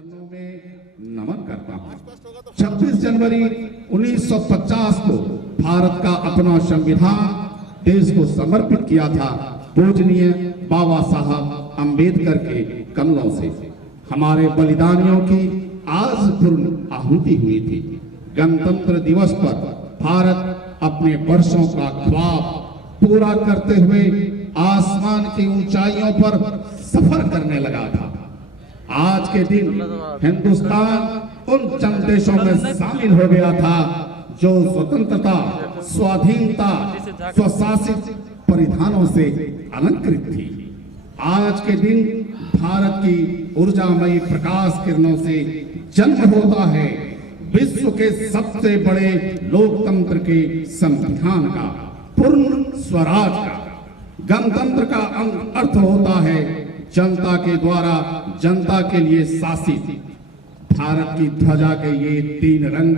चरणों में नमन करता हूँ। 26 जनवरी 1950 को भारत का अपना संविधान देश को समर्पित किया था पूजनीय बाबा साहब अंबेडकर के कमलों से। हमारे बलिदानियों की आज पूर्ण आहुति हुई थी। गणतंत्र दिवस पर भारत अपने वर्षों का ख्वाब पूरा करते हुए आसमान की ऊंचाइयों पर सफर करने लगा था। आज के दिन हिंदुस्तान उन चंद देशों में शामिल हो गया था जो स्वतंत्रता, स्वाधीनता, स्वशासित परिधानों से अलंकृत थी। आज के दिन भारत की ऊर्जामयी प्रकाश किरणों से जन्म होता है विश्व के सबसे बड़े लोकतंत्र के संविधान का, पूर्ण स्वराज का। गणतंत्र का अर्थ होता है जनता के द्वारा जनता के लिए शासित। भारत की ध्वजा के ये 3 रंग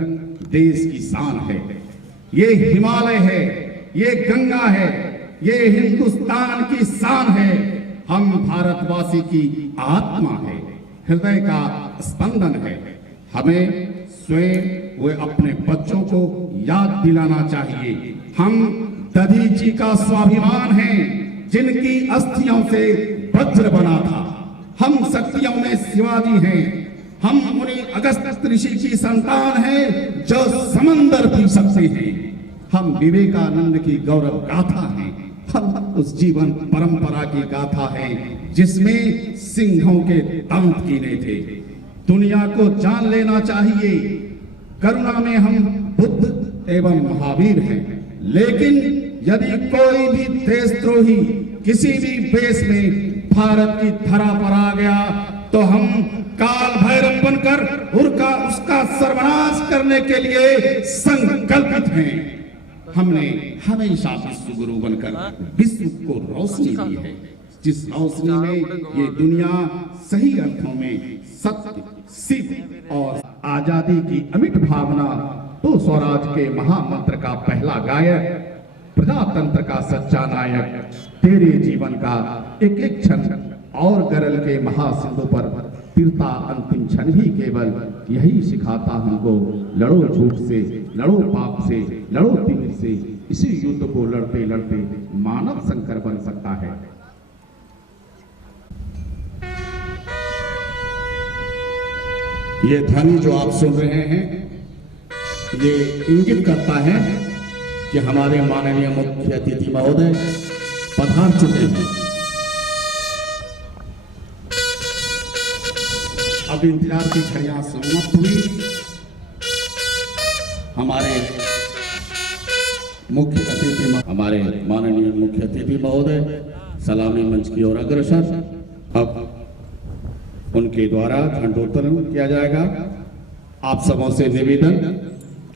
देश की शान है। ये हिमालय है, ये गंगा है, ये हिंदुस्तान की शान है। हम भारतवासी की आत्मा है, हृदय का स्पंदन है। हमें स्वयं व अपने बच्चों को याद दिलाना चाहिए। हम दधी जी का स्वाभिमान है जिनकी अस्थियों से वज्र बना था। हम शक्तियों में शिवाजी हैं। हम मुनि अगस्त्य ऋषि की संतान हैं जो समंदर पी सकते हैं। हम विवेकानंद की गौरव गाथा हैं। हम उस जीवन परंपरा की गाथा है जिसमें सिंहों के दांत कीने थे। दुनिया को जान लेना चाहिए करुणा में हम बुद्ध एवं महावीर हैं। लेकिन यदि कोई भी देशद्रोही किसी भी देश में भारत की धरा पर आ गया तो हम काल भैरव बनकर उसका सर्वनाश करने के लिए संकल्पित हैं। हमने हमेशा विश्व गुरु बनकर विश्व को रोशनी दी है, जिस रोशनी में ये दुनिया सही अर्थों में सत्य, शिव और आजादी की अमिट भावना, तो स्वराज के महामंत्र का पहला गायक, प्रजातंत्र का सच्चा नायक, तेरे जीवन का एक एक क्षण और गरल के महासिंधु पर तीरता अंतिम क्षण भी केवल यही सिखाता हमको। लड़ो झूठ से, लड़ो पाप से, लड़ो तिमिर से। इसी युद्ध को लड़ते लड़ते मानव शंकर बन सकता है। ये ध्वनि जो आप सुन रहे हैं ये इंगित करता है कि हमारे माननीय मुख्य अतिथि महोदय पधार चुके हैं। अब इंतजार की घड़ियां समाप्त हुई। हमारे माननीय मुख्य अतिथि महोदय सलामी मंच की ओर अग्रसर। अब उनके द्वारा झंडोत्तोलन किया जाएगा। आप सबों से निवेदन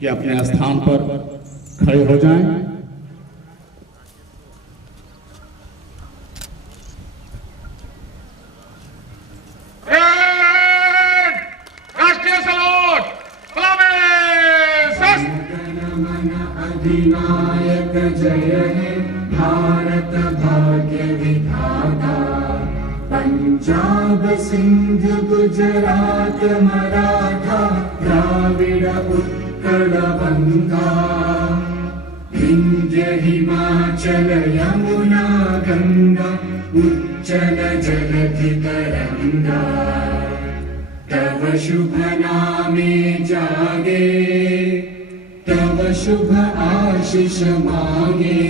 कि अपने स्थान पर खड़े हो जाएं। अधिनायक जय हे भारत भाग्य विधाता। पंजाब सिंध गुजरात मराठा द्राविड़ उत्कल बंगा। विंध्य हिमाचल यमुना गंगा उच्चल जलधि तरंगा। तव शुभ नामे जागे तव शुभ आशीष मांगे।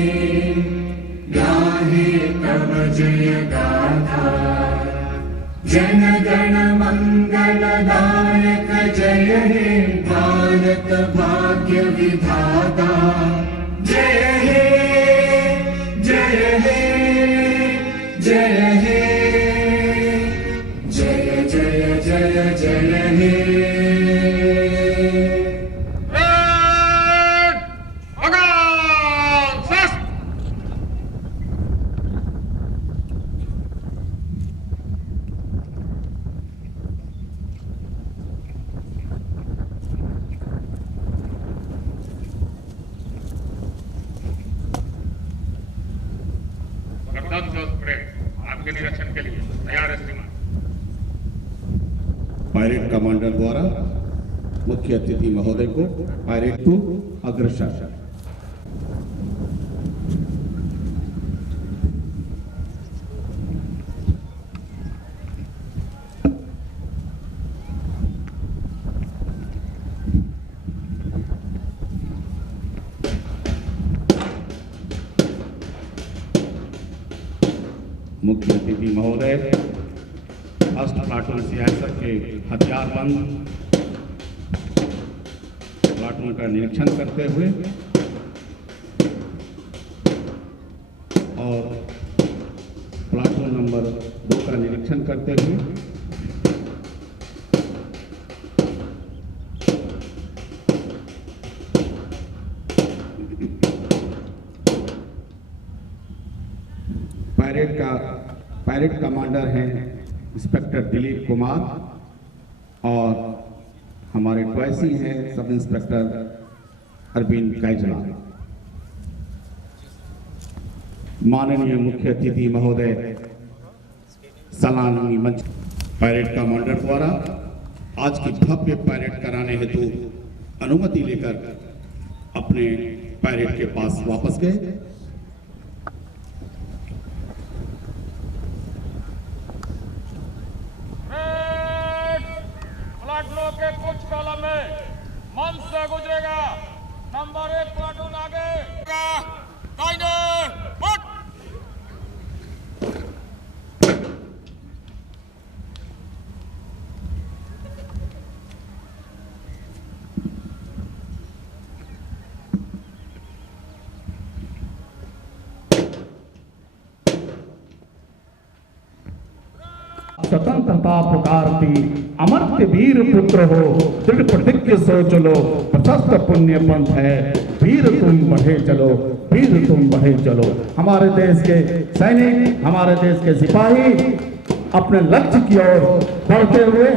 गाहे तव जय गाथा जन गण मंगलदायक जय हे भारत भाग्य विधाता। जय हे जय हे जय हे जय जय जय जय हे। आपके निरीक्षण के लिए तैयार है श्रीमान। पायरेट कमांडर द्वारा मुख्य अतिथि महोदय को पायरेट टू अग्रसर। मुख्य अतिथि महोदय फर्स्ट प्लाटून सीआईएसएफ के हथियारबंद प्लाटून का निरीक्षण करते हुए और प्लाटून नंबर 2 का निरीक्षण करते हुए पायरेट कमांडर हैं इंस्पेक्टर दिलीप कुमार और हमारे ट्वाइसी हैं सब इंस्पेक्टर अरविंद कैजला। माननीय मुख्य अतिथि महोदय सलामी मंच पायरेट कमांडर द्वारा आज की भव्य पैरेड कराने हेतु अनुमति लेकर अपने पैरेड के पास वापस गए। प्लाटून के कुछ कॉलम में मंच से गुजरेगा। नंबर 1 प्लाटून आगे दाहिने फुट। स्वतंत्रता पुकारती अमर्त्य वीर पुत्र हो, दृढ़ प्रतिज्ञ सोच लो, प्रशस्त पुण्य पंथ है, वीर तुम बढ़े चलो, वीर तुम बढ़े चलो। हमारे देश के सैनिक, हमारे देश के सिपाही अपने लक्ष्य की ओर बढ़ते हुए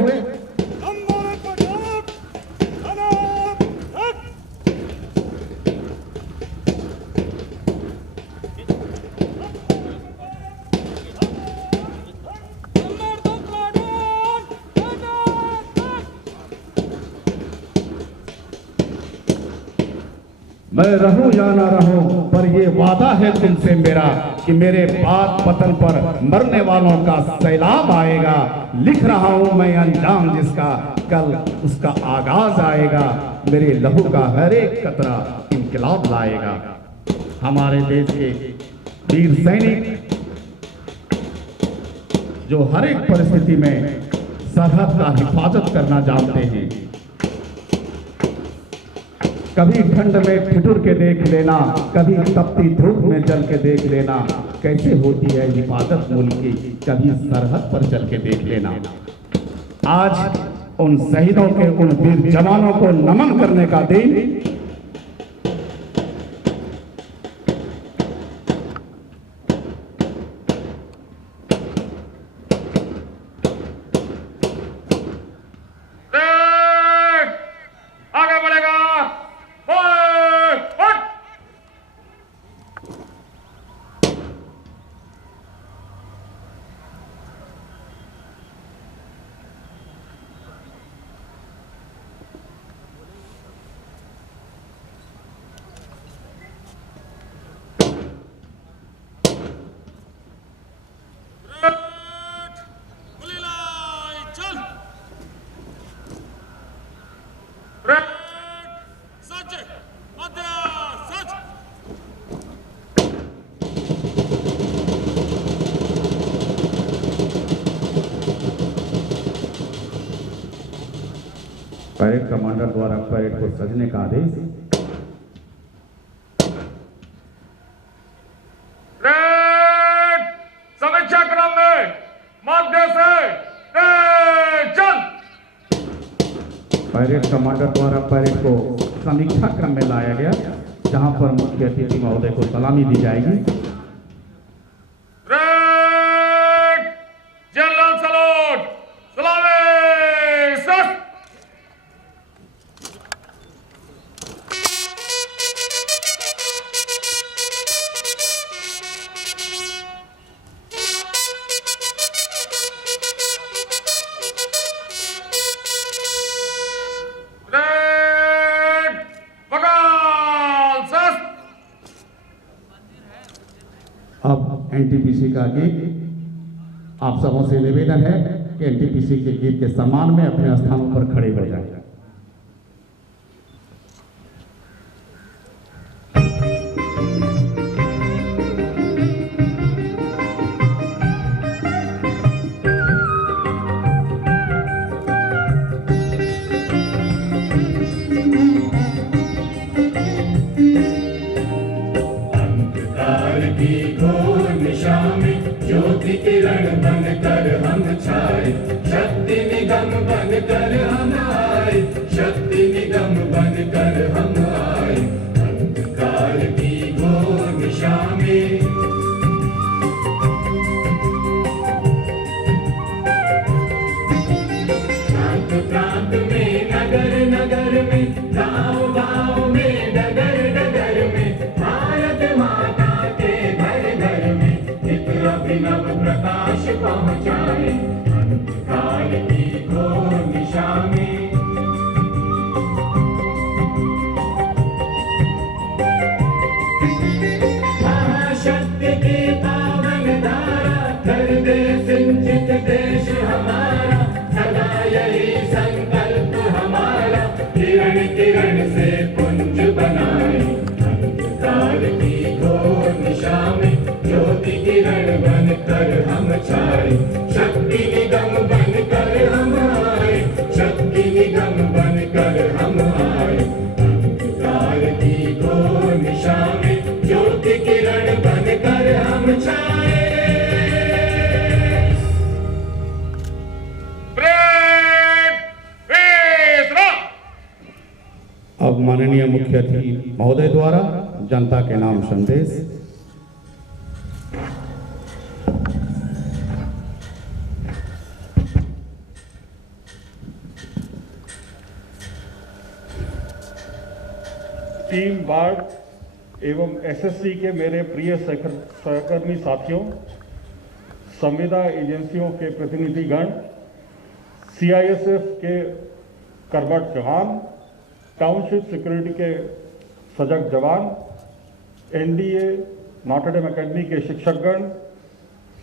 मैं रहूं या ना रहूं, पर ये वादा है तुमसे मेरा कि मेरे बाद पतन पर मरने वालों का सैलाब आएगा। लिख रहा हूं मैं अंजाम जिसका, कल उसका आगाज आएगा। मेरे लहू का हर एक कतरा इंकलाब लाएगा। हमारे देश के वीर सैनिक जो हर एक परिस्थिति में सरहद का हिफाजत करना जानते हैं। कभी ठंड में ठिठुर के देख लेना, कभी तपती धूप में जल के देख लेना, कैसे होती है हिफाजत मुल्क की, कभी सरहद पर चल के देख लेना। आज उन शहीदों के, उन वीर जवानों को नमन करने का दिन परेड कमांडर द्वारा परेड को सजने का आदेश। समीक्षा क्रम में मध्य से चल। परेड कमांडर द्वारा परेड को समीक्षा क्रम में लाया गया, जहां पर मुख्य अतिथि महोदय को सलामी दी जाएगी। जनरल सैल्यूट, सलामी सर। एनटीपीसी का गीत। आप सबों से निवेदन है कि एनटीपीसी के गीत के सम्मान में अपने स्थानों पर खड़े हो जाएं। ज्योति किरण बनकर हम छाए, शक्ति निगम बनकर हम आए, शक्ति निगम बनकर हम आए, अंधकार की घोर निशा में। प्रांत प्रांत में, नगर नगर में, गांव गांव में, डगर डगर में, भारत माता के घर घर में अभिनव प्रकाश पहुंचाए, अंधकार की घोर निशा में। महाशक्ति की पावन धारा कर दे सिंचित देश हमारा, सदा यही संकल्प हमारा, किरण किरण से कुंज बनाए, अंधकार की घोर निशा में ज्योति किरण बनकर हम छाए, शक्ति निगम बनकर हम आए, शक्ति निगम बनकर हम आए, अंधकार की घोर निशा में ज्योति किरण बनकर हम छाए। अब माननीय मुख्य अतिथि महोदय द्वारा जनता के नाम संदेश। टीम वार्ड एवं एसएससी के मेरे प्रिय सहकर्मी साथियों, संविदा एजेंसियों के प्रतिनिधिगण, सीआईएसएफ के कर्मठ जवान, टाउनशिप सिक्योरिटी के सजग जवान, एनडीए नॉटर डेम अकेडमी के शिक्षकगण,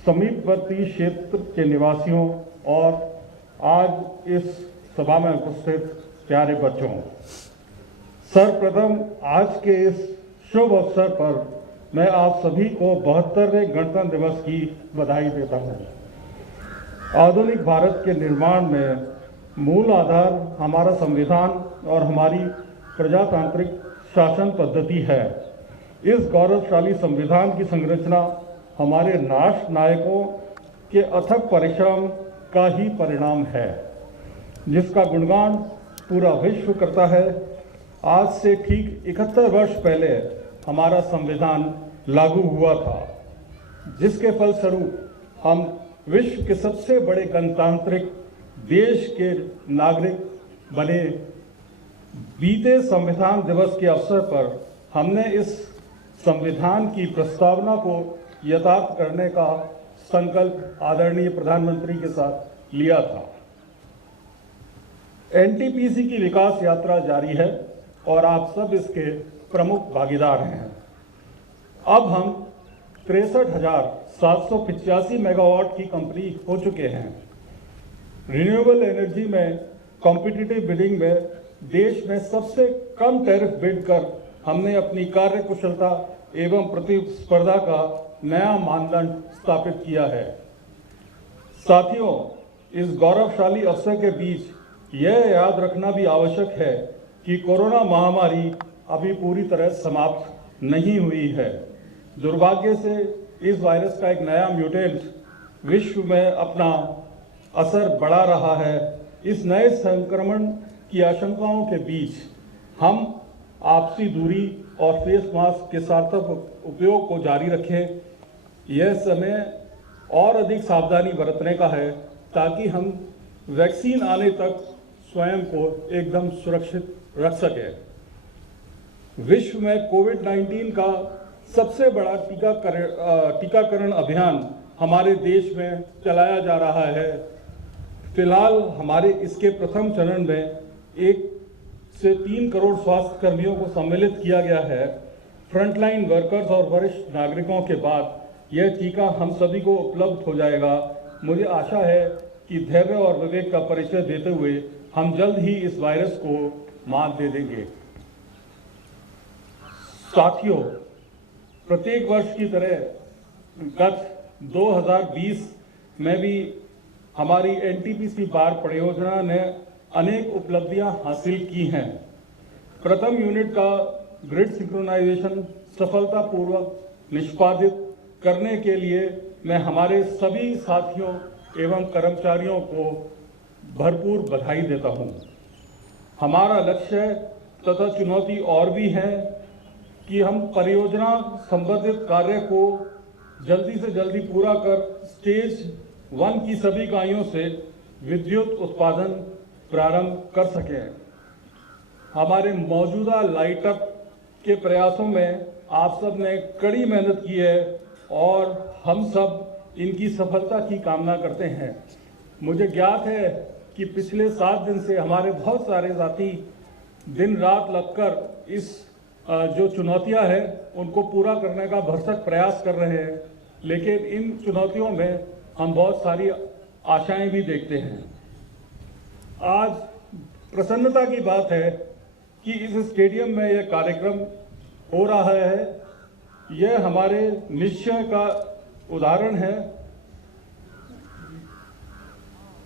समीपवर्ती क्षेत्र के निवासियों और आज इस सभा में उपस्थित प्यारे बच्चों, सर्वप्रथम आज के इस शुभ अवसर पर मैं आप सभी को 72वें गणतंत्र दिवस की बधाई देता हूं। आधुनिक भारत के निर्माण में मूल आधार हमारा संविधान और हमारी प्रजातांत्रिक शासन पद्धति है। इस गौरवशाली संविधान की संरचना हमारे राष्ट्र नायकों के अथक परिश्रम का ही परिणाम है, जिसका गुणगान पूरा विश्व करता है। आज से ठीक 71 वर्ष पहले हमारा संविधान लागू हुआ था, जिसके फलस्वरूप हम विश्व के सबसे बड़े गणतांत्रिक देश के नागरिक बने। बीते संविधान दिवस के अवसर पर हमने इस संविधान की प्रस्तावना को यथार्थ करने का संकल्प आदरणीय प्रधानमंत्री के साथ लिया था। एनटीपीसी की विकास यात्रा जारी है और आप सब इसके प्रमुख भागीदार हैं। अब हम 63,785 मेगावाट की कंपनी हो चुके हैं। रिन्यूएबल एनर्जी में कॉम्पिटिटिव बिडिंग में देश में सबसे कम टैरिफ बिड कर हमने अपनी कार्य कुशलता एवं प्रतिस्पर्धा का नया मानदंड स्थापित किया है। साथियों, इस गौरवशाली अवसर के बीच यह याद रखना भी आवश्यक है कि कोरोना महामारी अभी पूरी तरह समाप्त नहीं हुई है। दुर्भाग्य से इस वायरस का एक नया म्यूटेंट विश्व में अपना असर बढ़ा रहा है। इस नए संक्रमण की आशंकाओं के बीच हम आपसी दूरी और फेस मास्क के सार्थक उपयोग को जारी रखें। यह समय और अधिक सावधानी बरतने का है ताकि हम वैक्सीन आने तक स्वयं को एकदम सुरक्षित रख सकें। विश्व में कोविड-19 का सबसे बड़ा टीकाकरण अभियान हमारे देश में चलाया जा रहा है। फिलहाल हमारे इसके प्रथम चरण में 1 से 3 करोड़ स्वास्थ्य कर्मियों को सम्मिलित किया गया है। फ्रंटलाइन वर्कर्स और वरिष्ठ नागरिकों के बाद यह टीका हम सभी को उपलब्ध हो जाएगा। मुझे आशा है कि धैर्य और विवेक का परिचय देते हुए हम जल्द ही इस वायरस को मात दे देंगे। साथियों, प्रत्येक वर्ष की तरह गत 2020 में भी हमारी एनटीपीसी बाढ़ परियोजना ने अनेक उपलब्धियां हासिल की हैं। प्रथम यूनिट का ग्रिड सिंक्रोनाइजेशन सफलतापूर्वक निष्पादित करने के लिए मैं हमारे सभी साथियों एवं कर्मचारियों को भरपूर बधाई देता हूं। हमारा लक्ष्य तथा चुनौती और भी है कि हम परियोजना संबंधित कार्य को जल्दी से जल्दी पूरा कर स्टेज 1 की सभी इकाइयों से विद्युत उत्पादन प्रारंभ कर सकें। हमारे मौजूदा लाइटअप के प्रयासों में आप सब ने कड़ी मेहनत की है और हम सब इनकी सफलता की कामना करते हैं। मुझे ज्ञात है कि पिछले 7 दिन से हमारे बहुत सारे साथी दिन रात लगकर इस जो चुनौतियां हैं उनको पूरा करने का भरसक प्रयास कर रहे हैं, लेकिन इन चुनौतियों में हम बहुत सारी आशाएं भी देखते हैं। आज प्रसन्नता की बात है कि इस स्टेडियम में यह कार्यक्रम हो रहा है। यह हमारे निश्चय का उदाहरण है।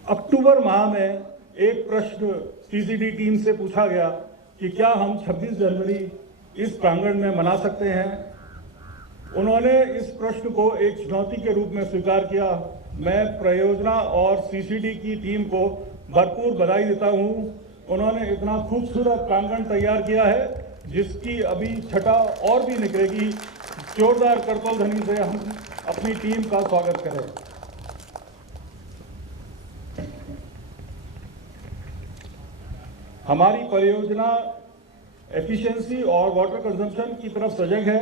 अक्टूबर माह में एक प्रश्न सीसीडी टीम से पूछा गया कि क्या हम 26 जनवरी इस प्रांगण में मना सकते हैं। उन्होंने इस प्रश्न को एक चुनौती के रूप में स्वीकार किया। मैं परियोजना और सीसीडी की टीम को भरपूर बधाई देता हूं। उन्होंने इतना खूबसूरत प्रांगण तैयार किया है जिसकी अभी छटा और भी निकलेगी। जोरदार करतल ध्वनि से हम अपनी टीम का स्वागत करें। हमारी परियोजना एफिशिएंसी और वाटर कंजम्पशन की तरफ सजग है।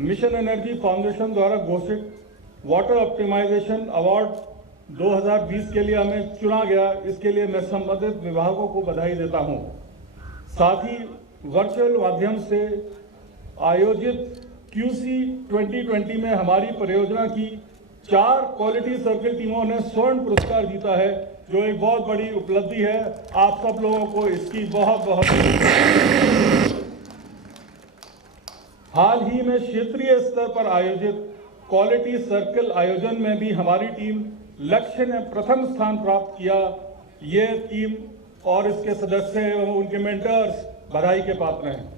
मिशन एनर्जी फाउंडेशन द्वारा घोषित वाटर ऑप्टिमाइजेशन अवार्ड 2020 के लिए हमें चुना गया। इसके लिए मैं संबंधित विभागों को बधाई देता हूं। साथ ही वर्चुअल माध्यम से आयोजित QC 2020 में हमारी परियोजना की 4 क्वालिटी सर्किल टीमों ने स्वर्ण पुरस्कार जीता है, जो एक बहुत बड़ी उपलब्धि है। आप सब लोगों को इसकी बहुत बहुत हाल ही में क्षेत्रीय स्तर पर आयोजित क्वालिटी सर्किल आयोजन में भी हमारी टीम लक्ष्य ने प्रथम स्थान प्राप्त किया। ये टीम और इसके सदस्य एवं उनके मेंटर्स बधाई के पात्र हैं।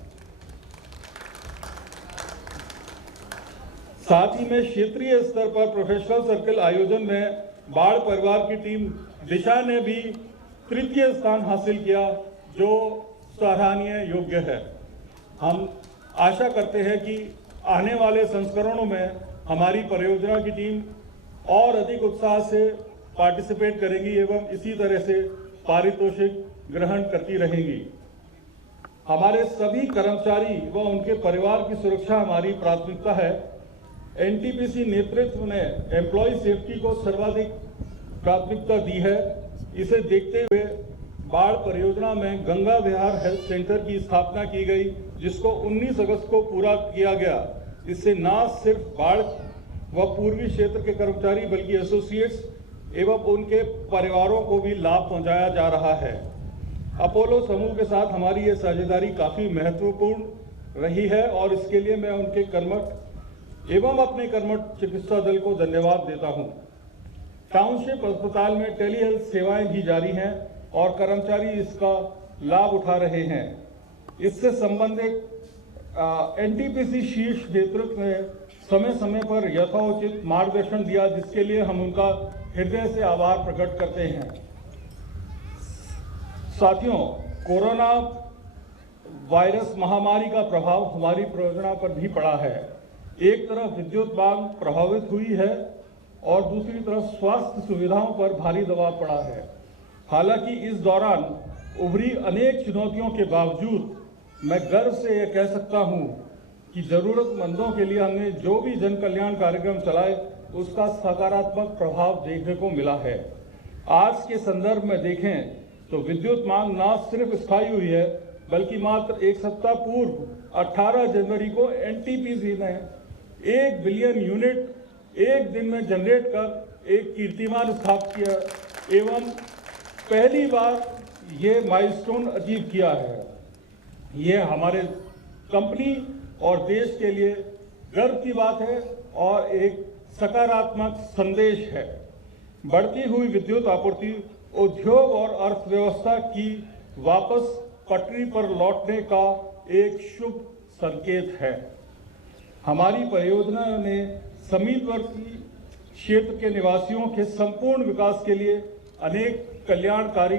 साथ ही में क्षेत्रीय स्तर पर प्रोफेशनल सर्किल आयोजन में बाढ़ परिवार की टीम दिशा ने भी तृतीय स्थान हासिल किया, जो सराहनीय योग्य है। हम आशा करते हैं कि आने वाले संस्करणों में हमारी परियोजना की टीम और अधिक उत्साह से पार्टिसिपेट करेगी एवं इसी तरह से पारितोषिक ग्रहण करती रहेंगी। हमारे सभी कर्मचारी व उनके परिवार की सुरक्षा हमारी प्राथमिकता है। एनटीपीसी नेतृत्व ने एम्प्लॉय सेफ्टी को सर्वाधिक प्राथमिकता दी है। इसे देखते हुए बाढ़ परियोजना में गंगा विहार हेल्थ सेंटर की स्थापना की गई, जिसको 19 अगस्त को पूरा किया गया। इससे न सिर्फ बाढ़ व पूर्वी क्षेत्र के कर्मचारी बल्कि एसोसिएट्स एवं उनके परिवारों को भी लाभ पहुंचाया जा रहा है। अपोलो समूह के साथ हमारी ये साझेदारी काफी महत्वपूर्ण रही है और इसके लिए मैं उनके कर्मठ एवं अपने कर्मठ चिकित्सा दल को धन्यवाद देता हूं। टाउनशिप अस्पताल में टेली हेल्थ सेवाएं भी जारी हैं और कर्मचारी इसका लाभ उठा रहे हैं। इससे संबंधित एनटीपीसी शीर्ष नेतृत्व ने समय समय पर यथोचित मार्गदर्शन दिया, जिसके लिए हम उनका हृदय से आभार प्रकट करते हैं। साथियों, कोरोना वायरस महामारी का प्रभाव हमारी परियोजना पर भी पड़ा है। एक तरफ विद्युत मांग प्रभावित हुई है और दूसरी तरफ स्वास्थ्य सुविधाओं पर भारी दबाव पड़ा है। हालांकि इस दौरान उभरी अनेक चुनौतियों के बावजूद मैं गर्व से यह कह सकता हूं कि जरूरतमंदों के लिए हमने जो भी जन कल्याण कार्यक्रम चलाए उसका सकारात्मक प्रभाव देखने को मिला है। आज के संदर्भ में देखें तो विद्युत मांग न सिर्फ स्थायी हुई है, बल्कि मात्र एक सप्ताह पूर्व 18 जनवरी को एनटीपीसी ने 1 बिलियन यूनिट एक दिन में जनरेट कर एक कीर्तिमान स्थापित किया एवं पहली बार ये माइलस्टोन अचीव किया है। ये हमारे कंपनी और देश के लिए गर्व की बात है और एक सकारात्मक संदेश है। बढ़ती हुई विद्युत आपूर्ति उद्योग और अर्थव्यवस्था की वापस पटरी पर लौटने का एक शुभ संकेत है। हमारी परियोजना ने समीपवर्ती क्षेत्र के निवासियों के संपूर्ण विकास के लिए अनेक कल्याणकारी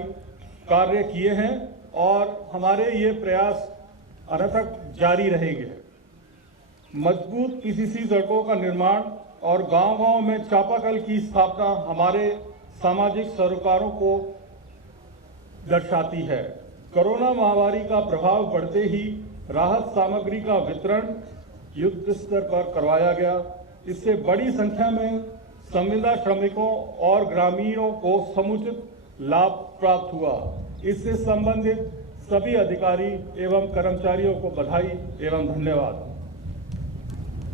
कार्य किए हैं और हमारे ये प्रयास अनथक जारी रहेंगे। मजबूत पीसीसी सड़कों का निर्माण और गांव-गांव में चापाकल की स्थापना हमारे सामाजिक सरोकारों को दर्शाती है। कोरोना महामारी का प्रभाव बढ़ते ही राहत सामग्री का वितरण युद्ध स्तर पर करवाया गया। इससे बड़ी संख्या में संविदा श्रमिकों और ग्रामीणों को समुचित लाभ प्राप्त हुआ। इससे संबंधित सभी अधिकारी एवं कर्मचारियों को बधाई एवं धन्यवाद।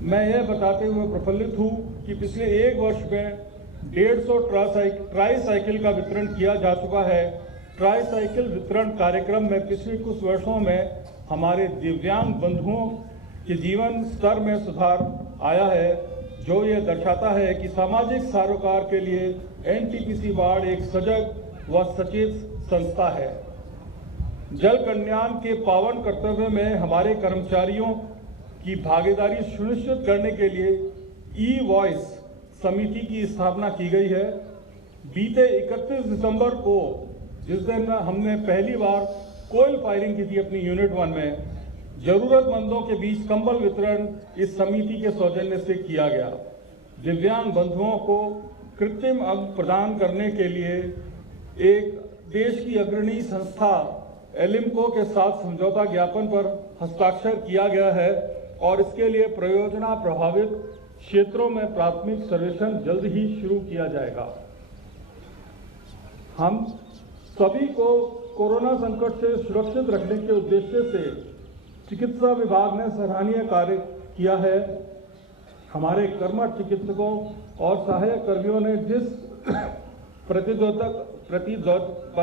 मैं यह बताते हुए प्रफुल्लित हूँ कि पिछले 1 वर्ष में 150 ट्राईसाइकिल का वितरण किया जा चुका है। ट्राईसाइकिल वितरण कार्यक्रम में पिछले कुछ वर्षों में हमारे दिव्यांग बंधुओं के जीवन स्तर में सुधार आया है, जो ये दर्शाता है कि सामाजिक सरोकार के लिए एनटीपीसी वार्ड एक सजग व सचेत संस्था है। जल कल्याण के पावन कर्तव्य में हमारे कर्मचारियों की भागीदारी सुनिश्चित करने के लिए ई-वॉइस समिति की स्थापना की गई है। बीते 31 दिसंबर को, जिस दिन हमने पहली बार कोयल फायरिंग की थी अपनी यूनिट 1 में, जरूरतमंदों के बीच कंबल वितरण इस समिति के सौजन्य से किया गया। दिव्यांग बंधुओं को कृत्रिम अंग प्रदान करने के लिए एक देश की अग्रणी संस्था एलिम्को के साथ समझौता ज्ञापन पर हस्ताक्षर किया गया है और इसके लिए परियोजना प्रभावित क्षेत्रों में प्राथमिक सर्वेक्षण जल्द ही शुरू किया जाएगा। हम सभी को कोरोना संकट से सुरक्षित रखने के उद्देश्य से चिकित्सा विभाग ने सराहनीय कार्य किया है। हमारे कर्मठ चिकित्सकों और सहायक कर्मियों ने जिस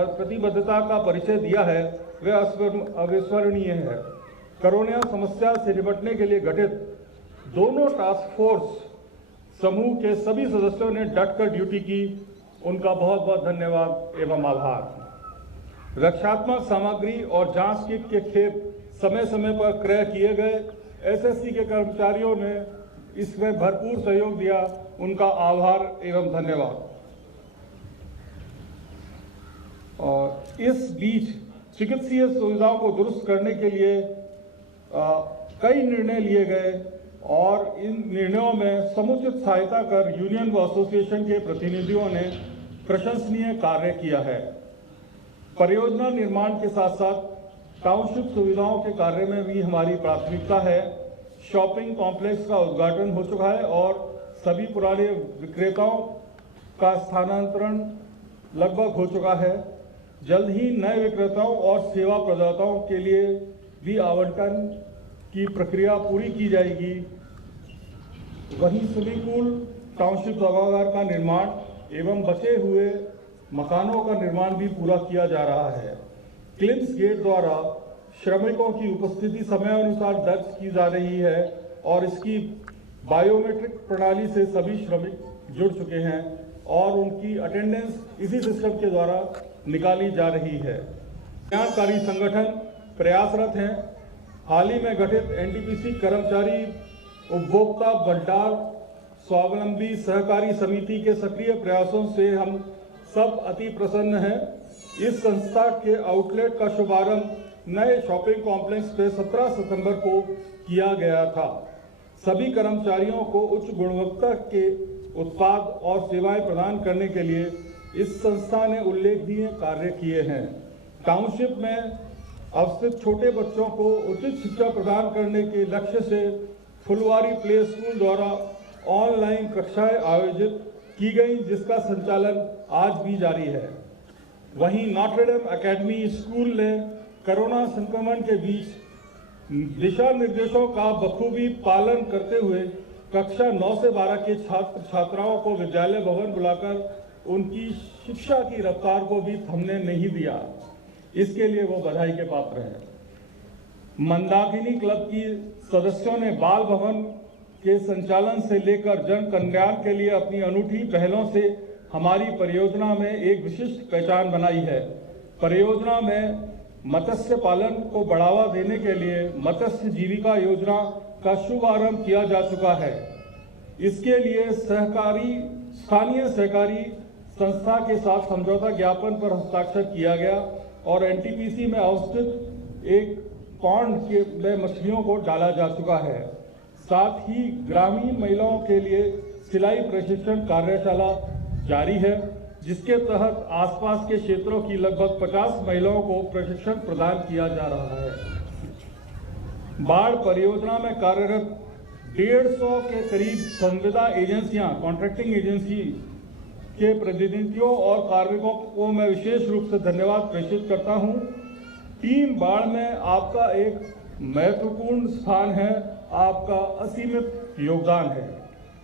प्रतिबद्धता का परिचय दिया है वह अविस्मरणीय है। कोरोना समस्या से निपटने के लिए गठित दोनों टास्क फोर्स समूह के सभी सदस्यों ने डटकर ड्यूटी की। उनका बहुत बहुत धन्यवाद एवं आभार। रक्षात्मक सामग्री और जांच किट के खेप समय समय पर क्रय किए गए। एसएससी के कर्मचारियों ने इसमें भरपूर सहयोग दिया, उनका आभार एवं धन्यवाद। और इस बीच चिकित्सीय सुविधाओं को दुरुस्त करने के लिए कई निर्णय लिए गए और इन निर्णयों में समुचित सहायता कर यूनियन व एसोसिएशन के प्रतिनिधियों ने प्रशंसनीय कार्य किया है। परियोजना निर्माण के साथ साथ टाउनशिप सुविधाओं के कार्य में भी हमारी प्राथमिकता है। शॉपिंग कॉम्प्लेक्स का उद्घाटन हो चुका है और सभी पुराने विक्रेताओं का स्थानांतरण लगभग हो चुका है। जल्द ही नए विक्रेताओं और सेवा प्रदाताओं के लिए भी आवंटन की प्रक्रिया पूरी की जाएगी। वहीं स्विमिंग पूल, टाउनशिप सभागार का निर्माण एवं बचे हुए मकानों का निर्माण भी पूरा किया जा रहा है। क्लिम्स गेट द्वारा श्रमिकों की उपस्थिति समय अनुसार दर्ज की जा रही है और इसकी बायोमेट्रिक प्रणाली से सभी श्रमिक जुड़ चुके हैं और उनकी अटेंडेंस इसी सिस्टम के द्वारा निकाली जा रही है। कल्याणकारी संगठन प्रयासरत हैं। हाल ही में गठित एनटीपीसी कर्मचारी उपभोक्ता भंडार स्वावलंबी सहकारी समिति के सक्रिय प्रयासों से हम सब अति प्रसन्न हैं। इस संस्था के आउटलेट का शुभारंभ नए शॉपिंग कॉम्प्लेक्स पे 17 सितंबर को किया गया था। सभी कर्मचारियों को उच्च गुणवत्ता के उत्पाद और सेवाएं प्रदान करने के लिए इस संस्था ने उल्लेखनीय कार्य किए हैं। टाउनशिप में अवस्थित छोटे बच्चों को उचित शिक्षा प्रदान करने के लक्ष्य से फुलवारी प्ले स्कूल द्वारा ऑनलाइन कक्षाएं आयोजित की गई, जिसका संचालन आज भी जारी है। वहीं नॉट्रेडम एकेडमी स्कूल ने कोरोना संक्रमण के बीच दिशा निर्देशों का बखूबी पालन करते हुए कक्षा 9 से 12 के छात्र छात्राओं को विद्यालय भवन बुलाकर उनकी शिक्षा की रफ्तार को भी थमने नहीं दिया। इसके लिए वो बधाई के पात्र हैं। मंदाकिनी क्लब की सदस्यों ने बाल भवन के संचालन से लेकर जन कल्याण के लिए अपनी अनूठी पहलों से हमारी परियोजना में एक विशिष्ट पहचान बनाई है। परियोजना में मत्स्य पालन को बढ़ावा देने के लिए मत्स्य जीविका योजना का शुभारंभ किया जा चुका है। इसके लिए स्थानीय सहकारी संस्था के साथ समझौता ज्ञापन पर हस्ताक्षर किया गया और एनटीपीसी में अवस्थित एक पॉन्ड में मछलियों को डाला जा चुका है। साथ ही ग्रामीण महिलाओं के लिए सिलाई प्रशिक्षण कार्यशाला जारी है, जिसके तहत आसपास के क्षेत्रों की लगभग 50 महिलाओं को प्रशिक्षण प्रदान किया जा रहा है। बाढ़ परियोजना में कार्यरत 150 के करीब संविदा एजेंसियां, कॉन्ट्रैक्टिंग एजेंसी के प्रतिनिधियों और कार्मिकों को मैं विशेष रूप से धन्यवाद प्रेषित करता हूं। टीम बाढ़ में आपका एक महत्वपूर्ण स्थान है, आपका असीमित योगदान है।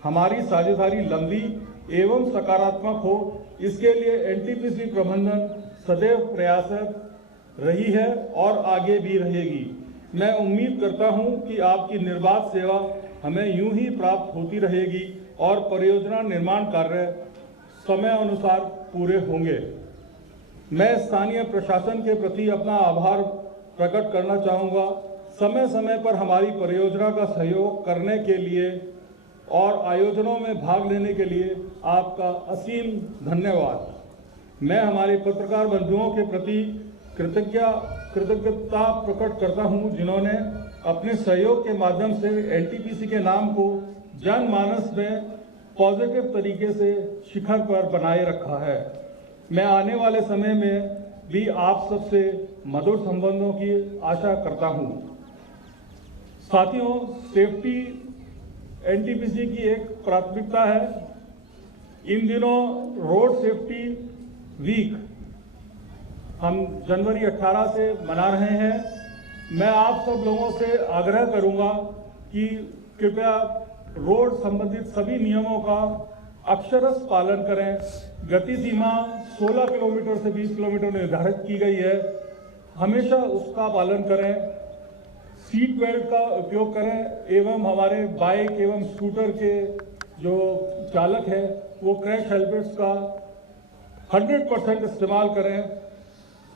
हमारी साझेदारी लंबी एवं सकारात्मक हो, इसके लिए एनटीपीसी प्रबंधन सदैव प्रयासरत रही है और आगे भी रहेगी। मैं उम्मीद करता हूं कि आपकी निर्बाध सेवा हमें यूं ही प्राप्त होती रहेगी और परियोजना निर्माण कार्य समय अनुसार पूरे होंगे। मैं स्थानीय प्रशासन के प्रति अपना आभार प्रकट करना चाहूँगा। समय समय पर हमारी परियोजना का सहयोग करने के लिए और आयोजनों में भाग लेने के लिए आपका असीम धन्यवाद। मैं हमारे पत्रकार बंधुओं के प्रति कृतज्ञता प्रकट करता हूं, जिन्होंने अपने सहयोग के माध्यम से एनटीपीसी के नाम को जनमानस में पॉजिटिव तरीके से शिखर पर बनाए रखा है। मैं आने वाले समय में भी आप सबसे मधुर संबंधों की आशा करता हूं। साथियों, सेफ्टी एनटीपीसी की एक प्राथमिकता है। इन दिनों रोड सेफ्टी वीक हम जनवरी 18 से मना रहे हैं। मैं आप सब लोगों से आग्रह करूंगा कि कृपया रोड संबंधित सभी नियमों का अक्षरश पालन करें। गति सीमा 16 किलोमीटर से 20 किलोमीटर निर्धारित की गई है, हमेशा उसका पालन करें। सीट बेल्ट का उपयोग करें एवं हमारे बाइक एवं स्कूटर के जो चालक हैं वो क्रैश हेलमेट्स का 100% इस्तेमाल करें।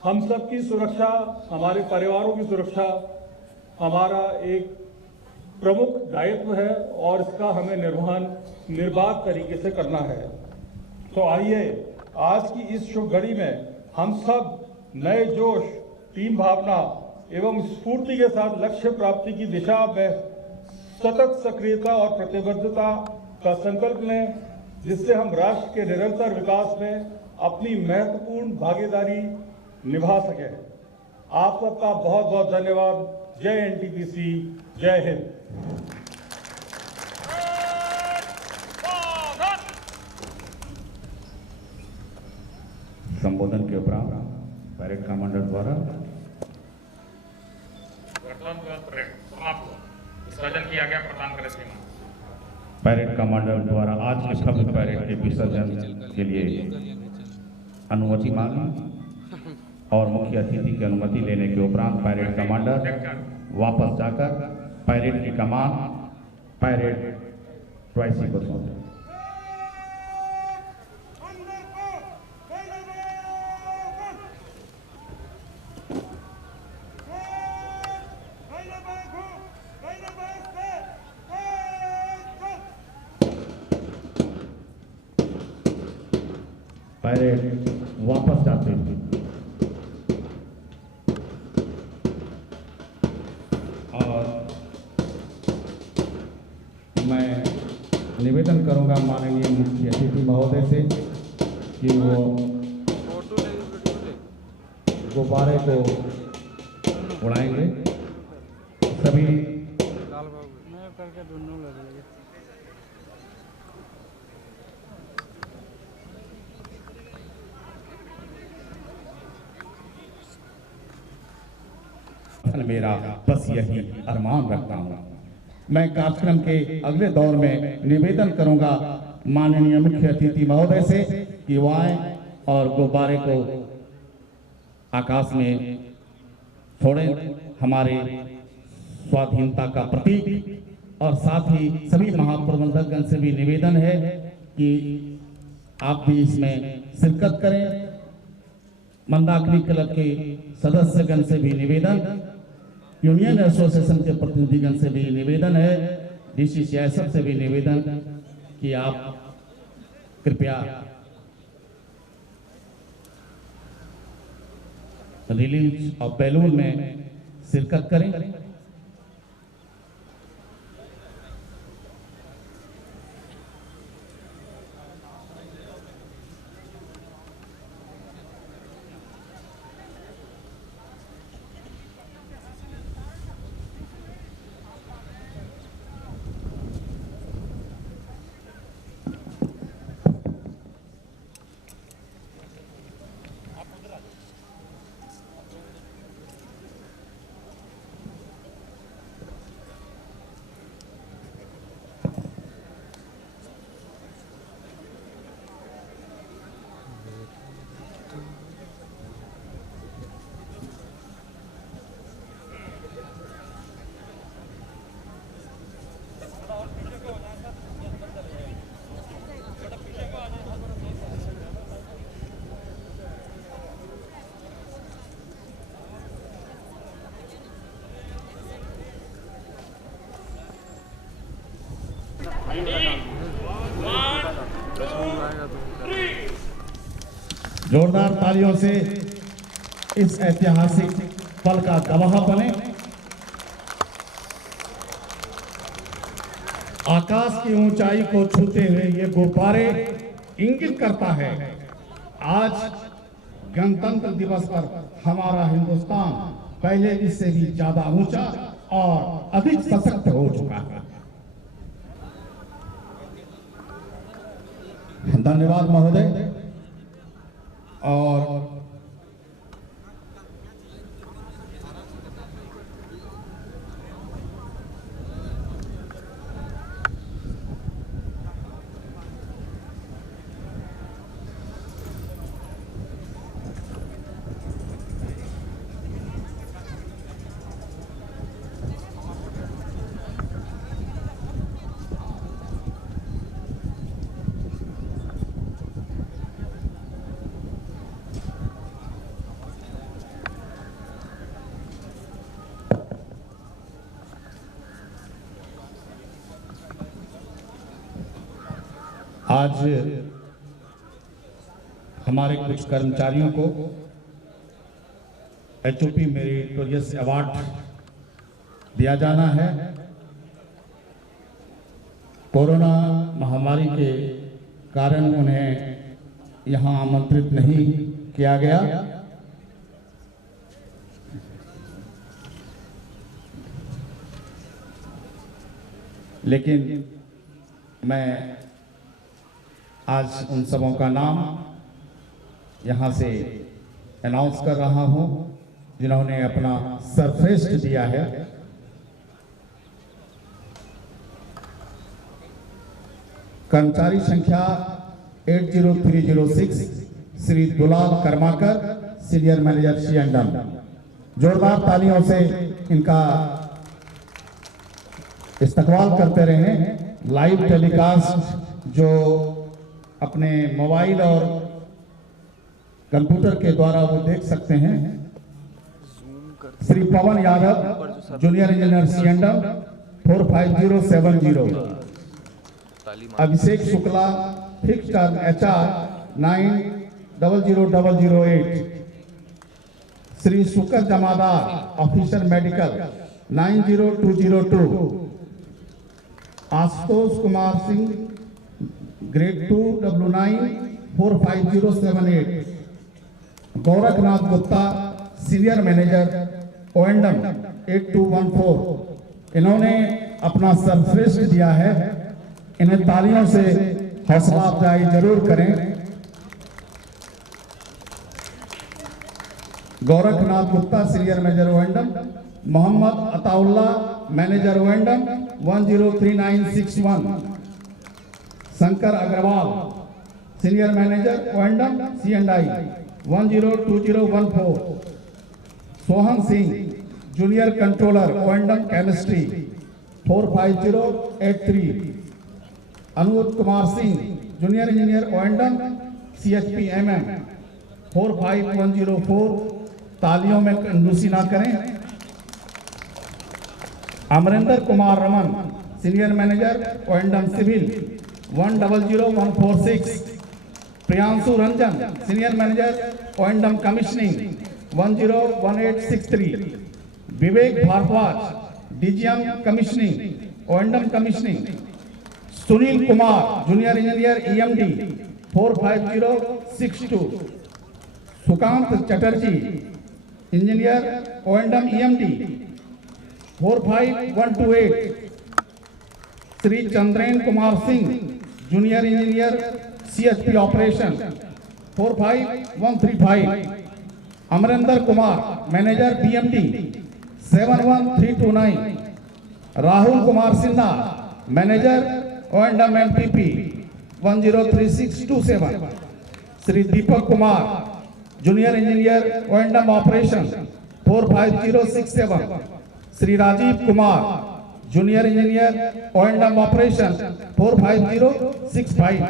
हम सब की सुरक्षा, हमारे परिवारों की सुरक्षा हमारा एक प्रमुख दायित्व है और इसका हमें निर्वहन निर्बाध तरीके से करना है। तो आइए आज की इस शुभ घड़ी में हम सब नए जोश, टीम भावना एवं स्फूर्ति के साथ लक्ष्य प्राप्ति की दिशा में सतत सक्रियता और प्रतिबद्धता का संकल्प लें, जिससे हम राष्ट्र के निरंतर विकास में अपनी महत्वपूर्ण भागीदारी निभा सकें। आप सबका बहुत बहुत धन्यवाद। जय एनटीपीसी, जय हिंद। संबोधन के उपरांत परेड कमांडर द्वारा विसर्जन किया गया। प्रदान करें श्रीमान। परेड कमांडर द्वारा आज के भव्य परेड के विसर्जन के लिए अनुमति मांगी और मुख्य अतिथि की अनुमति लेने के उपरांत परेड कमांडर वापस जाकर परेड की कमान परेड ट्वाइसी को सौंपे। परेड वापस जाते हैं और मैं निवेदन करूंगा माननीय मुख्य अतिथि महोदय से कि वो गुब्बारे को उड़ाएंगे। सभी मेरा बस यही अरमान रखता हूँ मैं कार्यक्रम के अगले दौर में निवेदन करूंगा माननीय मुख्य अतिथि महोदय से कि वो आए और गुब्बारे को आकाश में छोड़े, हमारे स्वाधीनता का प्रतीक। और साथ ही सभी महाप्रबंधकगण से भी निवेदन है कि आप भी इसमें शिरकत करें। मंदाकिनी क्लब के सदस्यगण से भी निवेदन, यूनियन एसोसिएशन के प्रतिनिधिगण से भी निवेदन है, DCCISF से भी निवेदन कि आप कृपया रिलीज ऑफ बैलून में शिरकत करें। जोरदार तालियों से इस ऐतिहासिक पल का गवाह बने। आकाश की ऊंचाई को छूते हुए ये गुब्बारे इंगित करता है आज गणतंत्र दिवस पर हमारा हिंदुस्तान पहले इससे भी ज्यादा ऊंचा और अधिक सशक्त हो चुका है। धन्यवाद महोदय। और आज हमारे कुछ कर्मचारियों को HOP मेरिटोरियस अवार्ड दिया जाना है। कोरोना महामारी के कारण उन्हें यहां आमंत्रित नहीं किया गया। लेकिन मैं आज उन सबों का नाम यहाँ से अनाउंस कर रहा हूँ जिन्होंने अपना सर्वश्रेष्ठ दिया है। कर्मचारी संख्या 80306 Shri Dulal Karmakar, senior manager C&M। जोरदार तालियों से इनका इस्तकबाल करते रहें। लाइव टेलीकास्ट जो अपने मोबाइल और कंप्यूटर के द्वारा वो देख सकते हैं। Shri Pawan Yadav, junior engineer C&M 45070। Abhishek Shukla, fix term HR 900008। Shri Shukra Jamadar, officer medical 90202। Ashutosh Kumar Singh, grade 2 W9 45078। Gorakhnath Gupta, senior manager O&M 8214। इन्होंने अपना सर्वश्रेष्ठ दिया है। इन्हें तालियों से हौसला अफजाई जरूर करें। Gorakhnath Gupta, senior manager O&M Mohammad Ataullah, manager O and M 103961। Shankar Agarwal, senior manager O and M C&I 102014। Sohan Singh, junior controller O and M chemistry 45083। Anuj Kumar Singh, junior engineer O and M CHPMM 45104। तालियों में कंजूसी ना करें। Amarinder Kumar Raman, senior manager O and M civil 100146। Priyanshu Ranjan, senior manager O and M commissioning 101863। Vivek Bhardwaj, DGM commissioning O and M commissioning. Sunil Kumar, junior engineer EMD 45062। Sukant Chatterjee, engineer O and M EMD 45128। Shri Chandren Kumar Singh, junior engineer CHP operation 45135। Amarinder Kumar, manager BMD 71329। Rahul Kumar Sinha, manager O and M MPP 103627। Shri Deepak Kumar, junior engineer O and M operation 45067। Shri Rajeev Kumar, junior engineer O and M operation 45065।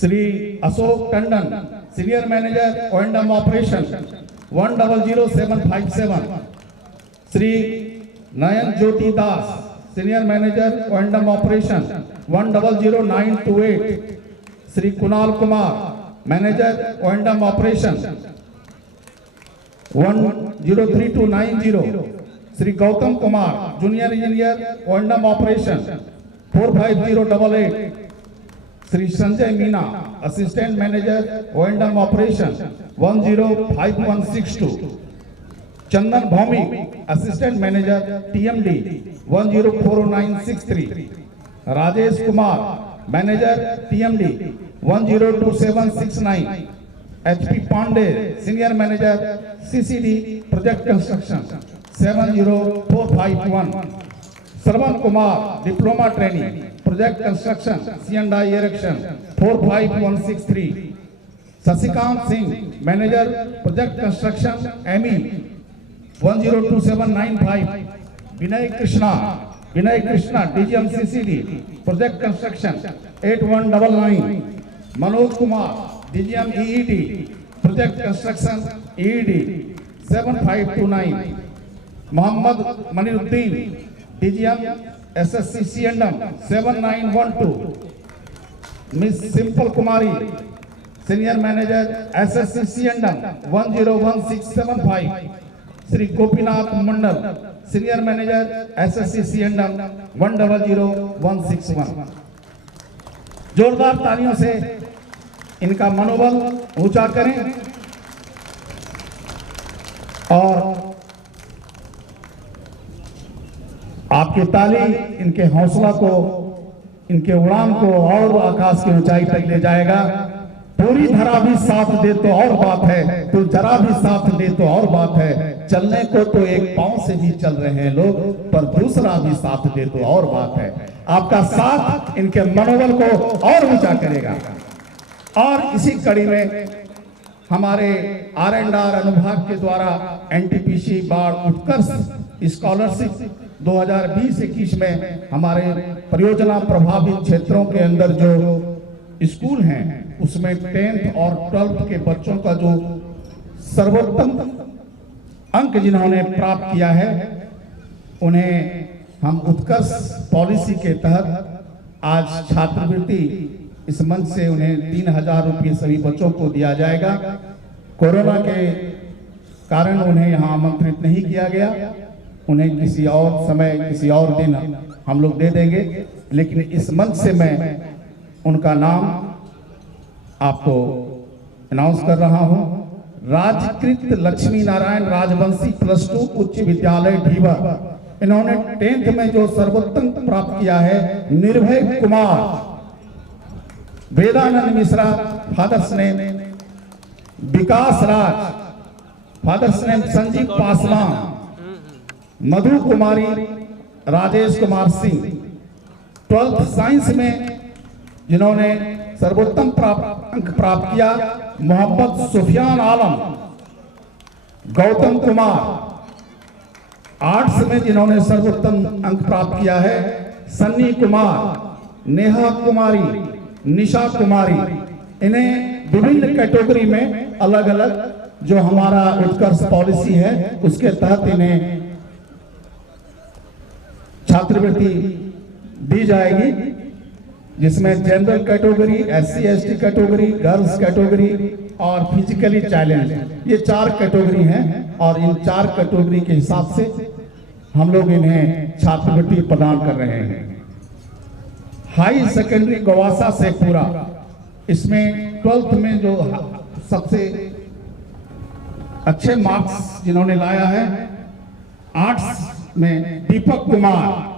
Shri Ashok Tandon, senior manager O and M operation 100757। Shri Nayan Jyoti Das, senior manager O and M operation 100928। Shri Kunal Kumar, manager O and M operation 103290। Shri Gautam Kumar, junior engineer O and M operation 45088। Shri Sanjay Meena, assistant manager O and M operation 105162। Chandan Bhowmik, assistant manager TMD 104963। Rajesh Kumar, manager TMD 102769। HP Pandey, senior manager CCD project construction 70451। Shravan Kumar, diploma training project construction C&I erection 45163। Shashikant Singh, manager project construction ME 102795। Vinay Krishna, DGM CCD project construction 8199। Manoj Kumar, DGM EED project construction EED 7529। Mohammad Maniruddin, DGM SSC C&M 7912। Miss Simple कुमारी, senior manager SSC C&M 101675। Shri Gopinath मंडल, senior manager SSC C&M 100161। जोरदार तालियों से इनका मनोबल ऊंचा करें और आपकी ताली इनके हौसला को, इनके उड़ान को और आकाश की ऊंचाई तक ले जाएगा। पूरी धरा भी साथ दे तो और बात है, तो जरा भी साथ दे तो और बात है। चलने को तो एक पांव से भी चल रहे हैं लोग, पर दूसरा भी साथ दे तो और बात है। आपका साथ इनके मनोबल को और ऊंचा करेगा। और इसी कड़ी में हमारे R&R अनुभाग के द्वारा NTPC बाढ़ उत्कर्ष स्कॉलरशिप 2020-21 में हमारे परियोजना प्रभावित क्षेत्रों के अंदर जो स्कूल हैं उसमें 10th और 12th के बच्चों का जो सर्वोत्तम अंक जिन्होंने प्राप्त किया है उन्हें हम उत्कर्ष पॉलिसी के तहत आज छात्रवृत्ति इस मंच से उन्हें 3000 रुपये सभी बच्चों को दिया जाएगा। कोरोना के कारण उन्हें यहाँ आमंत्रित नहीं किया गया, उन्हें किसी और समय किसी और दिन हम लोग दे देंगे, लेकिन इस मंच से मैं उनका नाम आपको अनाउंस कर रहा हूं। राजकृत लक्ष्मी नारायण राजवंशी +2 उच्च विद्यालय ढीवा, इन्होंने 10th में जो सर्वोत्तम प्राप्त किया है। निर्भय कुमार, वेदानंद मिश्रा फादर्स नेम विकास राज, फादर्स नेम संजीव पासवान, मधु कुमारी, राजेश कुमार सिंह। 12th साइंस में जिन्होंने सर्वोत्तम अंक प्राप्त किया, मोहम्मद सुफियान आलम, गौतम कुमार। आर्ट्स में जिन्होंने सर्वोत्तम अंक प्राप्त किया है, सन्नी कुमार, नेहा कुमारी, निशा कुमारी। इन्हें विभिन्न कैटेगरी में अलग अलग जो हमारा उत्कर्ष पॉलिसी है उसके तहत इन्हें छात्रवृत्ति दी जाएगी, जिसमें general category, SC ST category, girls category और फिजिकली चैलेंज, ये 4 कैटेगरी हैं और इन 4 कैटेगरी के हिसाब से हम लोग इन्हें छात्रवृत्ति प्रदान कर रहे हैं। हाई सेकेंडरी गवासा से पूरा, इसमें 12th में जो सबसे अच्छे मार्क्स जिन्होंने लाया है, आर्ट्स में दीपक कुमार,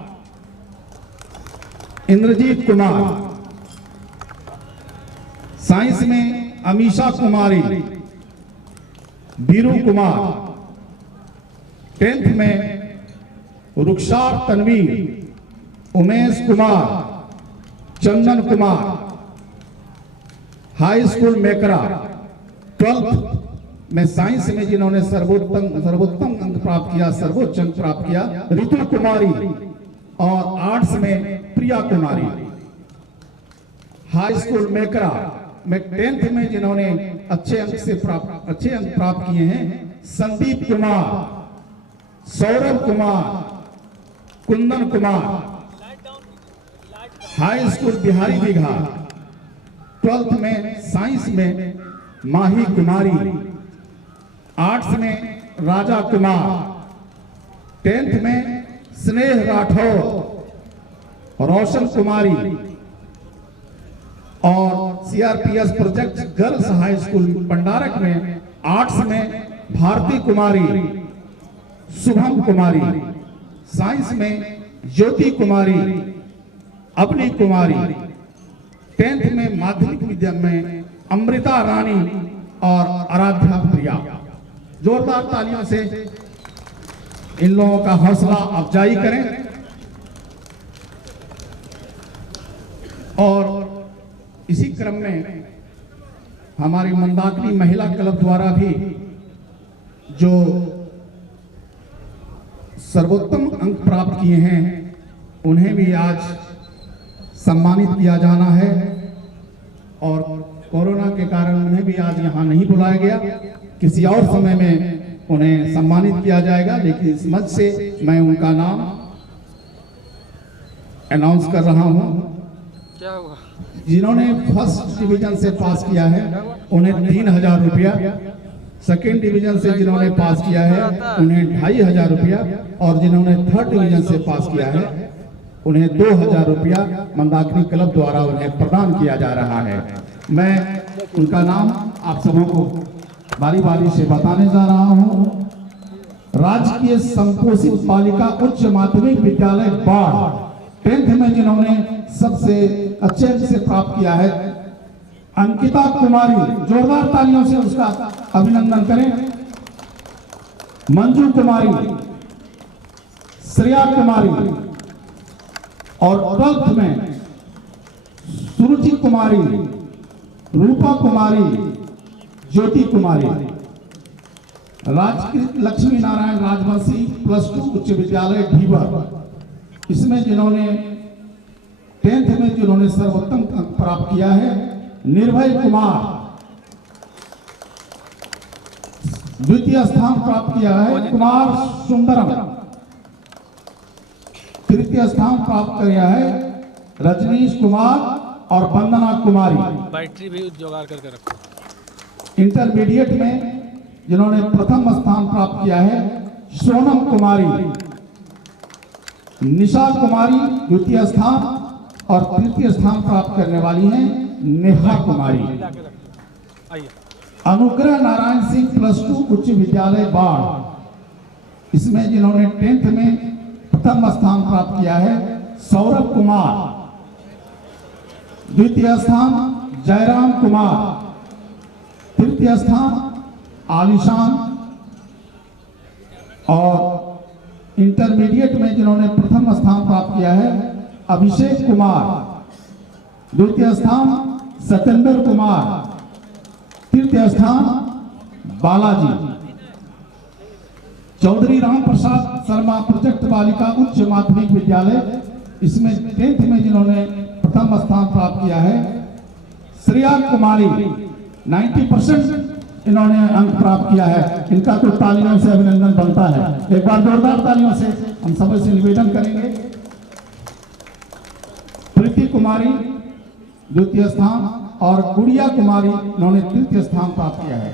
इंद्रजीत कुमार, साइंस में अमीशा कुमारी, बीरू कुमार, 10th में रुखसार तनवीर, उमेश कुमार, चंदन कुमार। हाई स्कूल मेकरा 12th में साइंस में जिन्होंने सर्वोत्तम अंक प्राप्त किया, सर्वोच्च अंक प्राप्त किया, ऋतु कुमारी। और आर्ट्स में प्रिया कुमारी। हाई स्कूल मेकरा में 10th में जिन्होंने अच्छे अंक प्राप्त किए हैं, Sandeep Kumar, Saurabh Kumar, Kundan Kumar. High school Bihari bigha 12th में साइंस में माही कुमारी, आर्ट्स में राजा कुमार, 10th में स्नेह राठौर, रोशन कुमारी। और CRPS project girls high school Pandarak में आर्ट्स में भारती कुमारी, शुभम कुमारी, साइंस में ज्योति कुमारी, अवनी कुमारी। 10th में माध्यमिक विद्या में अमृता रानी और आराध्या प्रिया। जोरदार तालियों से इन लोगों का हौसला अफजाई करें। और इसी क्रम में हमारी मंदाकिनी महिला क्लब द्वारा भी जो सर्वोत्तम अंक प्राप्त किए हैं उन्हें भी आज सम्मानित किया जाना है। और कोरोना के कारण उन्हें भी आज यहाँ नहीं बुलाया गया, किसी और समय में उन्हें सम्मानित किया जाएगा। लेकिन इस मंच से मैं उनका नाम अनाउंस कर रहा हूँ। क्या हुआ? जिन्होंने फर्स्ट डिवीजन से पास किया है उन्हें 3000 रुपया, सेकेंड डिवीजन से जिन्होंने पास किया है उन्हें 2500 रुपया, और जिन्होंने थर्ड डिवीजन से पास किया है उन्हें 2000 रुपया मंदाकिनी क्लब द्वारा उन्हें प्रदान किया जा रहा है। मैं उनका नाम आप सबों को बारी बारी से बताने जा रहा हूं। राजकीय संपोषित बालिका उच्च माध्यमिक विद्यालय बाढ़ 10th में जिन्होंने सबसे अच्छे अंक से प्राप्त किया है, अंकिता कुमारी। जोरदार तालियों से उसका अभिनंदन करें। मंजू कुमारी, श्रेया कुमारी। और 12th में सुरुचि कुमारी, रूपा कुमारी, ज्योति कुमारी। राजकृत लक्ष्मी नारायण राजवंशी +2 उच्च विद्यालय ढीबर, इसमें जिन्होंने 10th में जिन्होंने सर्वोत्तम अंक प्राप्त किया है, निर्भय कुमार। द्वितीय स्थान प्राप्त किया है कुमार सुंदरम। तृतीय स्थान प्राप्त किया है रजनीश कुमार और वंदना कुमारी। बैटरी भी जुगाड़ करके रखो। इंटरमीडिएट में जिन्होंने प्रथम स्थान प्राप्त किया है सोनम कुमारी, निशा कुमारी द्वितीय स्थान, और तृतीय स्थान प्राप्त करने वाली हैं नेहा कुमारी। अनुग्रह नारायण सिंह +2 उच्च विद्यालय बाढ़, इसमें जिन्होंने 10th में प्रथम स्थान प्राप्त किया है सौरभ कुमार, द्वितीय स्थान जयराम कुमार, तृतीय स्थान आलिशान, और इंटरमीडिएट में जिन्होंने प्रथम स्थान प्राप्त किया है अभिषेक कुमार, द्वितीय स्थान सत्येंद्र कुमार, तृतीय स्थान बालाजी। चौधरी राम प्रसाद शर्मा प्रोजेक्ट बालिका उच्च माध्यमिक विद्यालय, इसमें 10th में जिन्होंने प्रथम स्थान प्राप्त किया है श्रेया कुमारी, 90% इन्होंने अंक प्राप्त किया है। इनका तो तालियों से अभिनंदन बनता है। एक बार जोरदार तालियों से हम सभी से निवेदन करेंगे। प्रीति कुमारी द्वितीय स्थान और गुड़िया कुमारी इन्होंने तृतीय स्थान प्राप्त किया है।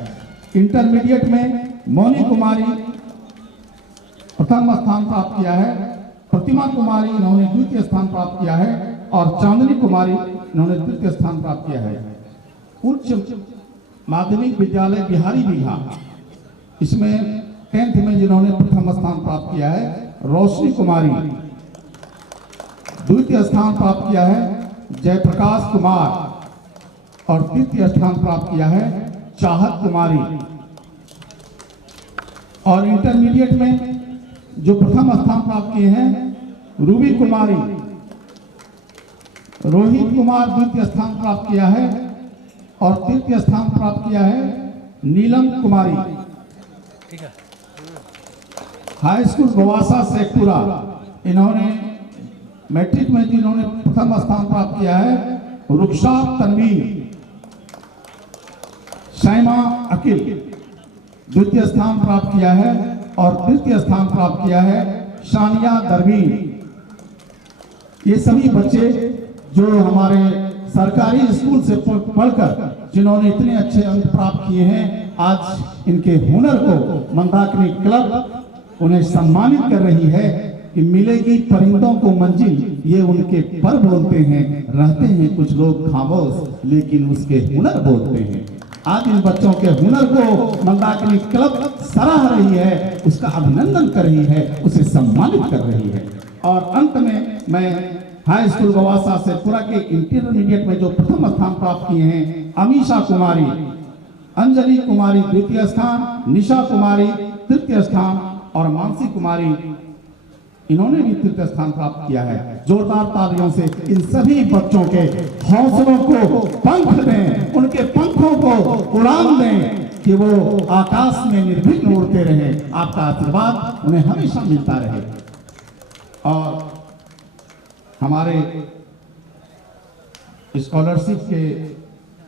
इंटरमीडिएट में मोनी कुमारी प्रथम स्थान प्राप्त किया है, प्रतिमा कुमारी इन्होंने द्वितीय स्थान प्राप्त किया है और चांदनी कुमारी इन्होंने तृतीय स्थान प्राप्त किया है। उच्च माध्यमिक विद्यालय बिहारी बिघा, इसमें 10th में जिन्होंने प्रथम स्थान प्राप्त किया है रोशनी कुमारी, द्वितीय स्थान प्राप्त किया है जयप्रकाश कुमार और तृतीय स्थान प्राप्त किया है चाहत कुमारी। और इंटरमीडिएट में जो प्रथम स्थान प्राप्त किए हैं रूबी कुमारी, रोहित कुमार द्वितीय स्थान प्राप्त किया है और तृतीय स्थान प्राप्त किया है नीलम कुमारी। हाई स्कूल गवासा शेखपुरा, इन्होंने मैट्रिक में जिन्होंने प्रथम स्थान प्राप्त किया है रुखसार तनवीर, शैमा अकिल द्वितीय स्थान प्राप्त किया है और तृतीय स्थान प्राप्त किया है शानिया दरवीन। ये सभी बच्चे जो हमारे सरकारी स्कूल से पढ़कर जिन्होंने इतने अच्छे अंक प्राप्त किए हैं, आज इनके हुनर को मंदाकिनी क्लब उन्हें सम्मानित कर रही है कि मिलेगी परिंदों को मंजिल, ये उनके पर बोलते हैं, रहते हैं कुछ लोग खामोश लेकिन उसके हुनर बोलते हैं। आज इन बच्चों के हुनर को मंदाकिनी क्लब सराह रही है, उसका अभिनंदन कर रही है, उसे सम्मानित कर रही है। और अंत में मैं हाई स्कूल गवासा से पूरा के इंटरमीडिएट में जो प्रथम स्थान प्राप्त किए हैं अमीशा कुमारी, अंजलि कुमारी द्वितीय स्थान, निशा कुमारी तृतीय स्थान और मानसी कुमारी इन्होंने भी तृतीय स्थान प्राप्त किया है। जोरदार तालियों से इन सभी बच्चों के हौसलों को पंख दें, उनके पंखों को उड़ान दें कि वो आकाश में निर्भीक उड़ते रहे। आपका आशीर्वाद उन्हें हमेशा मिलता रहे। और हमारे स्कॉलरशिप के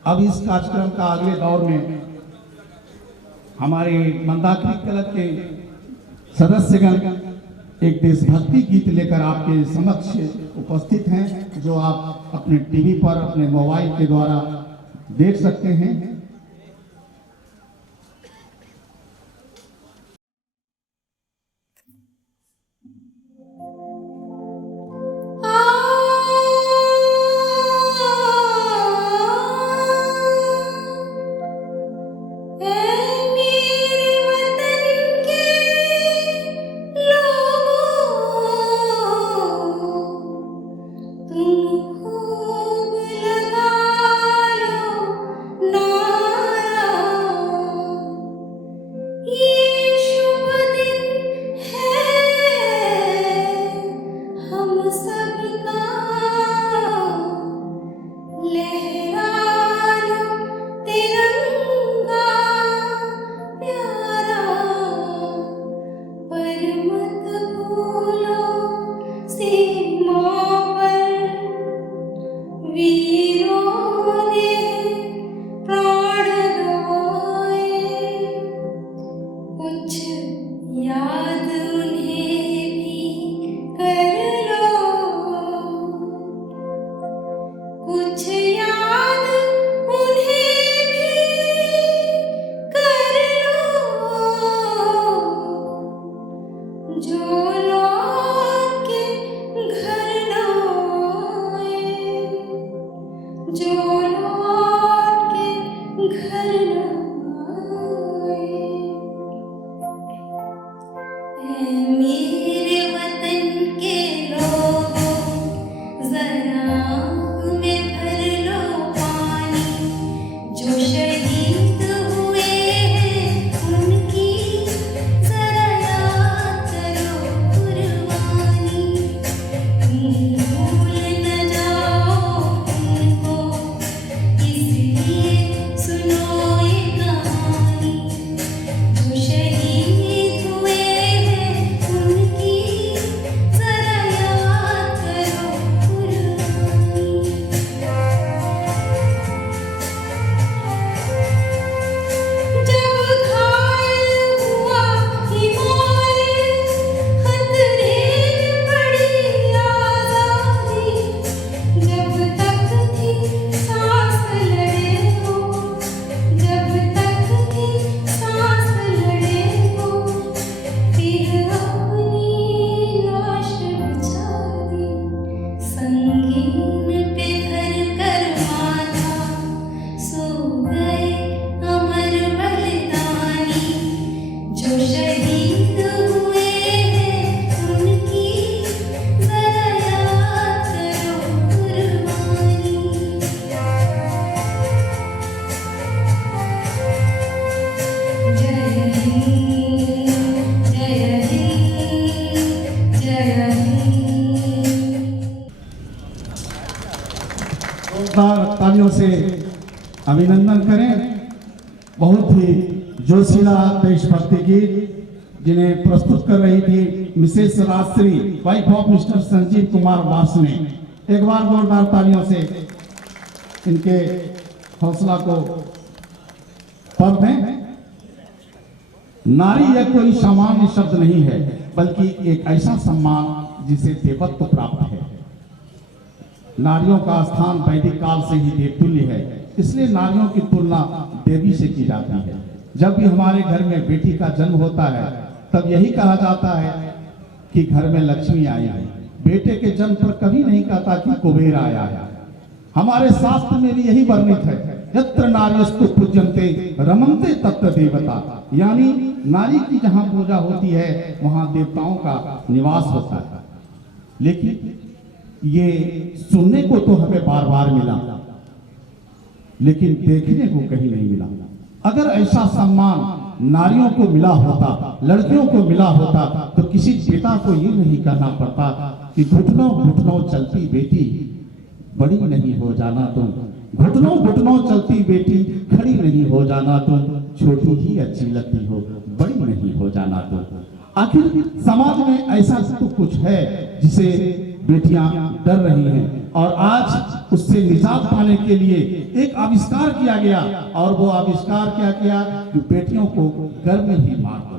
अब इस कार्यक्रम का अगले दौर में हमारे मंदाकिनी क्लब के सदस्यगण एक देशभक्ति गीत लेकर आपके समक्ष उपस्थित हैं, जो आप अपने टीवी पर अपने मोबाइल के द्वारा देख सकते हैं। शहीद जोर से अभिनंदन करें। बहुत ही जोशीला देशभक्ति गीत जिन्हें प्रस्तुत कर रही थी Mrs Rajshri, wife of Mr Sanjeev Kumar Wasne. एक बार जोरदार तालियों से इनके हौसला को पर दें। नारी यह कोई सामान्य शब्द नहीं है, बल्कि एक ऐसा सम्मान जिसे देवत्व प्राप्त है। नारियों का स्थान वैदिक काल से ही देवतुल्य है, इसलिए नारियों की तुलना देवी से की जाती है। जब भी हमारे घर में बेटी का जन्म होता है तब यही कहा जाता है कि घर में लक्ष्मी आई है। बेटे के जन्म पर कभी नहीं कहता कि कुबेर आया है। हमारे शास्त्र में भी यही वर्णित है, यत्र नार्यस्तु पूज्यन्ते रमन्ते तत्र देवता, यानी नारी की जहां पूजा होती है वहां देवताओं का निवास होता है। लेकिन ये सुनने को तो हमें बार बार मिला, लेकिन देखने को कहीं नहीं मिला। अगर ऐसा सम्मान नारियों को मिला होता, लड़कियों को मिला होता, तो किसी पिता को ये नहीं कहना पड़ता कि घुटनों घुटनों चलती बेटी बड़ी नहीं हो जाना तुम, घुटनों घुटनों चलती बेटी खड़ी नहीं हो जाना तुम, छोटी ही अच्छी लगती हो बड़ी नहीं हो जाना तुम। आखिर समाज में ऐसा तो कुछ है जिसे बेटियां डर रही हैं, और आज उससे निजात पाने के लिए एक आविष्कार किया गया, और वो आविष्कार क्या किया कि बेटियों को घर में ही मार दो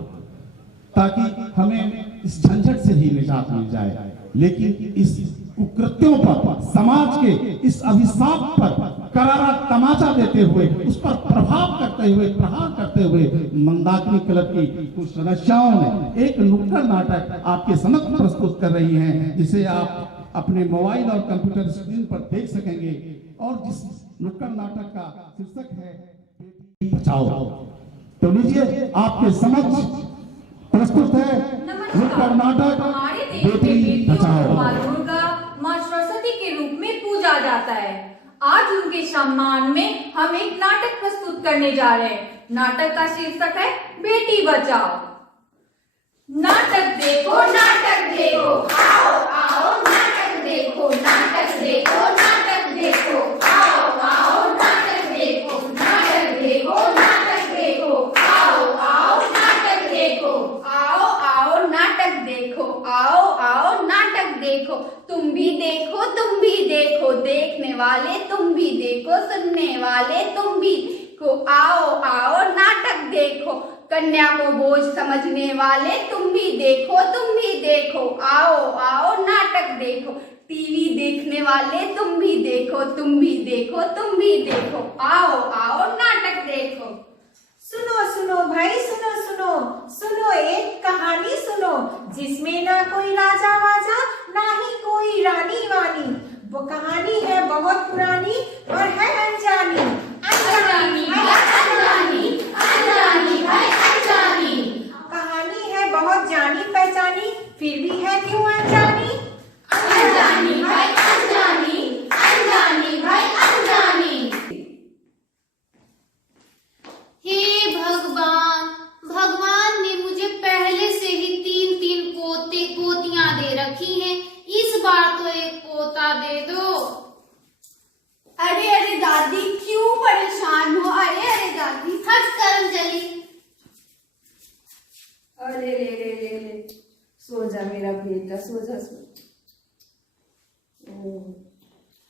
ताकि हमें इस झंझट से ही निजात मिल जाए। लेकिन इस कुकृत्यों पर, समाज के इस अभिशाप पर करारा तमाचा देते हुए, उस पर प्रभाव करते हुए, प्रहार करते हुए मंदाकिनी क्लब की कुछ सदस्यों ने एक नुक्कड़ नाटक आपके समक्ष प्रस्तुत कर रही हैं, जिसे आप अपने मोबाइल और कंप्यूटर स्क्रीन पर देख सकेंगे। और जिस नुक्कड़ नाटक का शीर्षक है बेटी बचाओ। तो लीजिए आपके समक्ष प्रस्तुत है नुक्कड़ नाटक बेटी बचाओ। माँ दुर्गा, माँ सरस्वती के रूप में पूजा जाता है। आज उनके सम्मान में हम एक नाटक प्रस्तुत करने जा रहे हैं। नाटक का शीर्षक है बेटी बचाओ। नाटक देखो, नाटक देखो, आओ आओ नाटक देखो, नाटक देखो, नाटक देखो, आओ आओ नाटक देखो, नाटक देखो, नाटक देखो, आओ आओ नाटक देखो, आओ आओ नाटक देखो, आओ आओ नाटक देखो। तुम भी देखो, तुम भी देखो, देखने वाले तुम भी देखो, सुनने वाले तुम भी देखो, आओ आओ नाटक देखो। कन्या को बोझ समझने वाले तुम भी देखो, तुम भी देखो, आओ आओ नाटक देखो। टीवी देखने वाले तुम भी देखो, तुम भी देखो, तुम भी देखो, आओ आओ नाटक देखो। सुनो सुनो भाई, सुनो सुनो सुनो, एक कहानी सुनो जिसमें ना कोई राजा वाजा, ना ही कोई रानी वानी। वो कहानी है बहुत पुरानी और है अनजानी। अनजानी अनजानी अनजानी भाई अनजानी। कहानी है बहुत जानी पहचानी, फिर भी है क्यों अनजानी। अनजानी भाई अनजानी, अनजानी भाई अनजानी। हे भगवान, भगवान ने मुझे पहले से ही 3-3 पोतियां दे रखी हैं, इस बार तो एक पोता दे दो। अरे अरे दादी, क्यों परेशान हो? अरे अरे दादी, हट कर्मजली। अरे ले ले ले ले, सो जा मेरा बेटा, सो जा सो।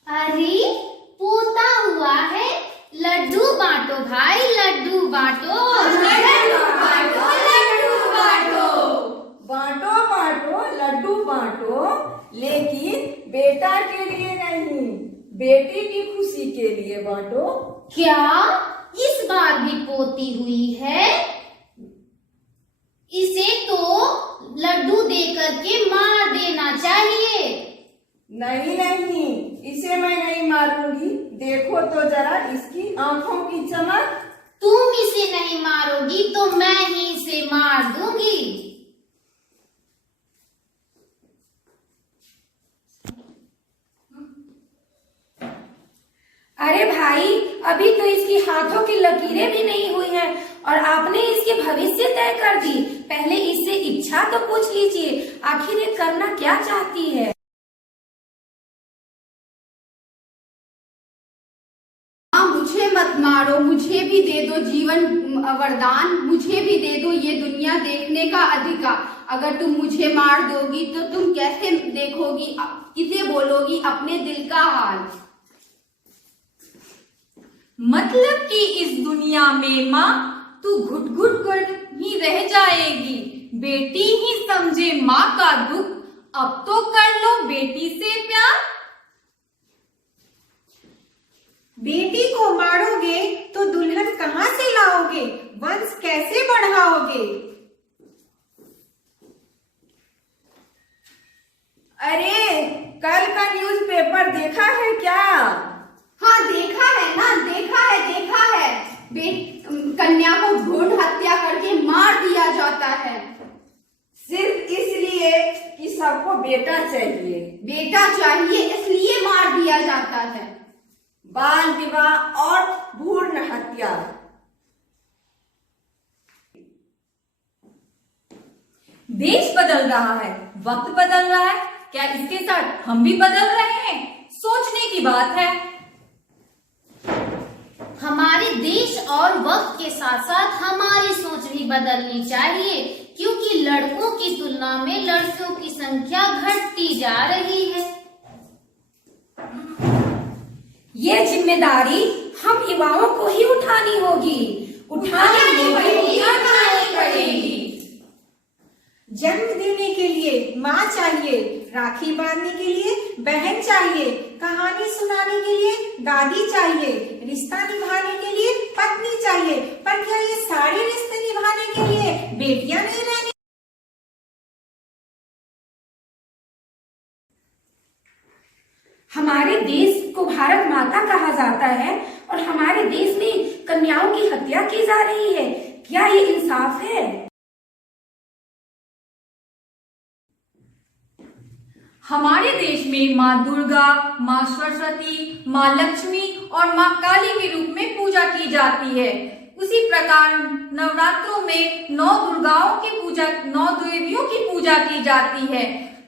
अरे पोता हुआ है, लड्डू बांटो भाई, लड्डू बांटो। लड्डू बांटो, लड्डू बांटो। बांटो बांटो लड्डू बांटो, लेकिन बेटा के लिए नहीं, बेटी की खुशी के लिए बांटो। क्या इस बार भी पोती हुई है? इसे तो लड्डू दे करके मार देना चाहिए। नहीं नहीं, इसे मैं नहीं मारूंगी। देखो तो जरा इसकी आंखों की चमक। तुम इसे नहीं मारोगी तो मैं ही इसे मार दूंगी। अरे भाई, अभी तो इसकी हाथों की लकीरें भी नहीं हुई हैं और आपने इसके भविष्य तय कर दी। पहले इससे इच्छा तो पूछ लीजिए, आखिर ये करना क्या चाहती है। मारो, मुझे भी दे दो जीवन वरदान, मुझे भी दे दो ये दुनिया देखने का अधिकार। अगर तुम मुझे मार दोगी तो तुम कैसे देखोगी, किसे बोलोगी अपने दिल का हाल। मतलब कि इस दुनिया में माँ तू घुट घुट कर ही रह जाएगी, बेटी ही समझे माँ का दुख, अब तो कर लो बेटी से प्यार। बेटी को मारोगे तो दुल्हन कहाँ से लाओगे, वंश कैसे बढ़ाओगे। अरे कल का न्यूज़पेपर देखा है क्या? हाँ देखा है ना, देखा है। कन्या को भ्रूण हत्या करके मार दिया जाता है, सिर्फ इसलिए कि सबको बेटा चाहिए। बेटा चाहिए इसलिए मार दिया जाता है। बाल विवाह और भ्रूण हत्या। देश बदल रहा है, वक्त बदल रहा है, क्या इसके साथ हम भी बदल रहे हैं? सोचने की बात है। हमारे देश और वक्त के साथ साथ हमारी सोच भी बदलनी चाहिए, क्योंकि लड़कों की तुलना में लड़कियों की संख्या घटती जा रही है। ये जिम्मेदारी हम युवाओं को ही उठानी होगी, उठानी पड़ेगी। जन्म देने के लिए माँ चाहिए, राखी बांधने के लिए बहन चाहिए, कहानी सुनाने के लिए दादी चाहिए, रिश्ता निभाने के लिए पत्नी चाहिए। पर क्या ये सारे रिश्ते निभाने के लिए बेटियां नहीं रहनी? हमारे देश को भारत माता कहा जाता है और हमारे देश में कन्याओं की हत्या की जा रही है। क्या ये इंसाफ है? हमारे देश में माँ दुर्गा, माँ सरस्वती, माँ लक्ष्मी और माँ काली के रूप में पूजा की जाती है। उसी प्रकार नवरात्रों में 9 दुर्गाओं की पूजा, 9 देवियों की पूजा की जाती है।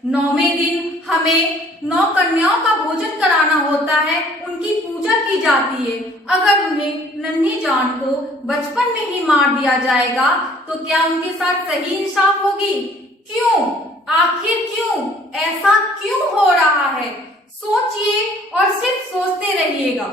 9वें दिन हमें 9 कन्याओं का भोजन कराना होता है, उनकी पूजा की जाती है। अगर उन्हें नन्ही जान को बचपन में ही मार दिया जाएगा तो क्या उनके साथ सही इंसाफ होगी? क्यों? आखिर क्यों? ऐसा क्यों हो रहा है? सोचिए और सिर्फ सोचते रहिएगा।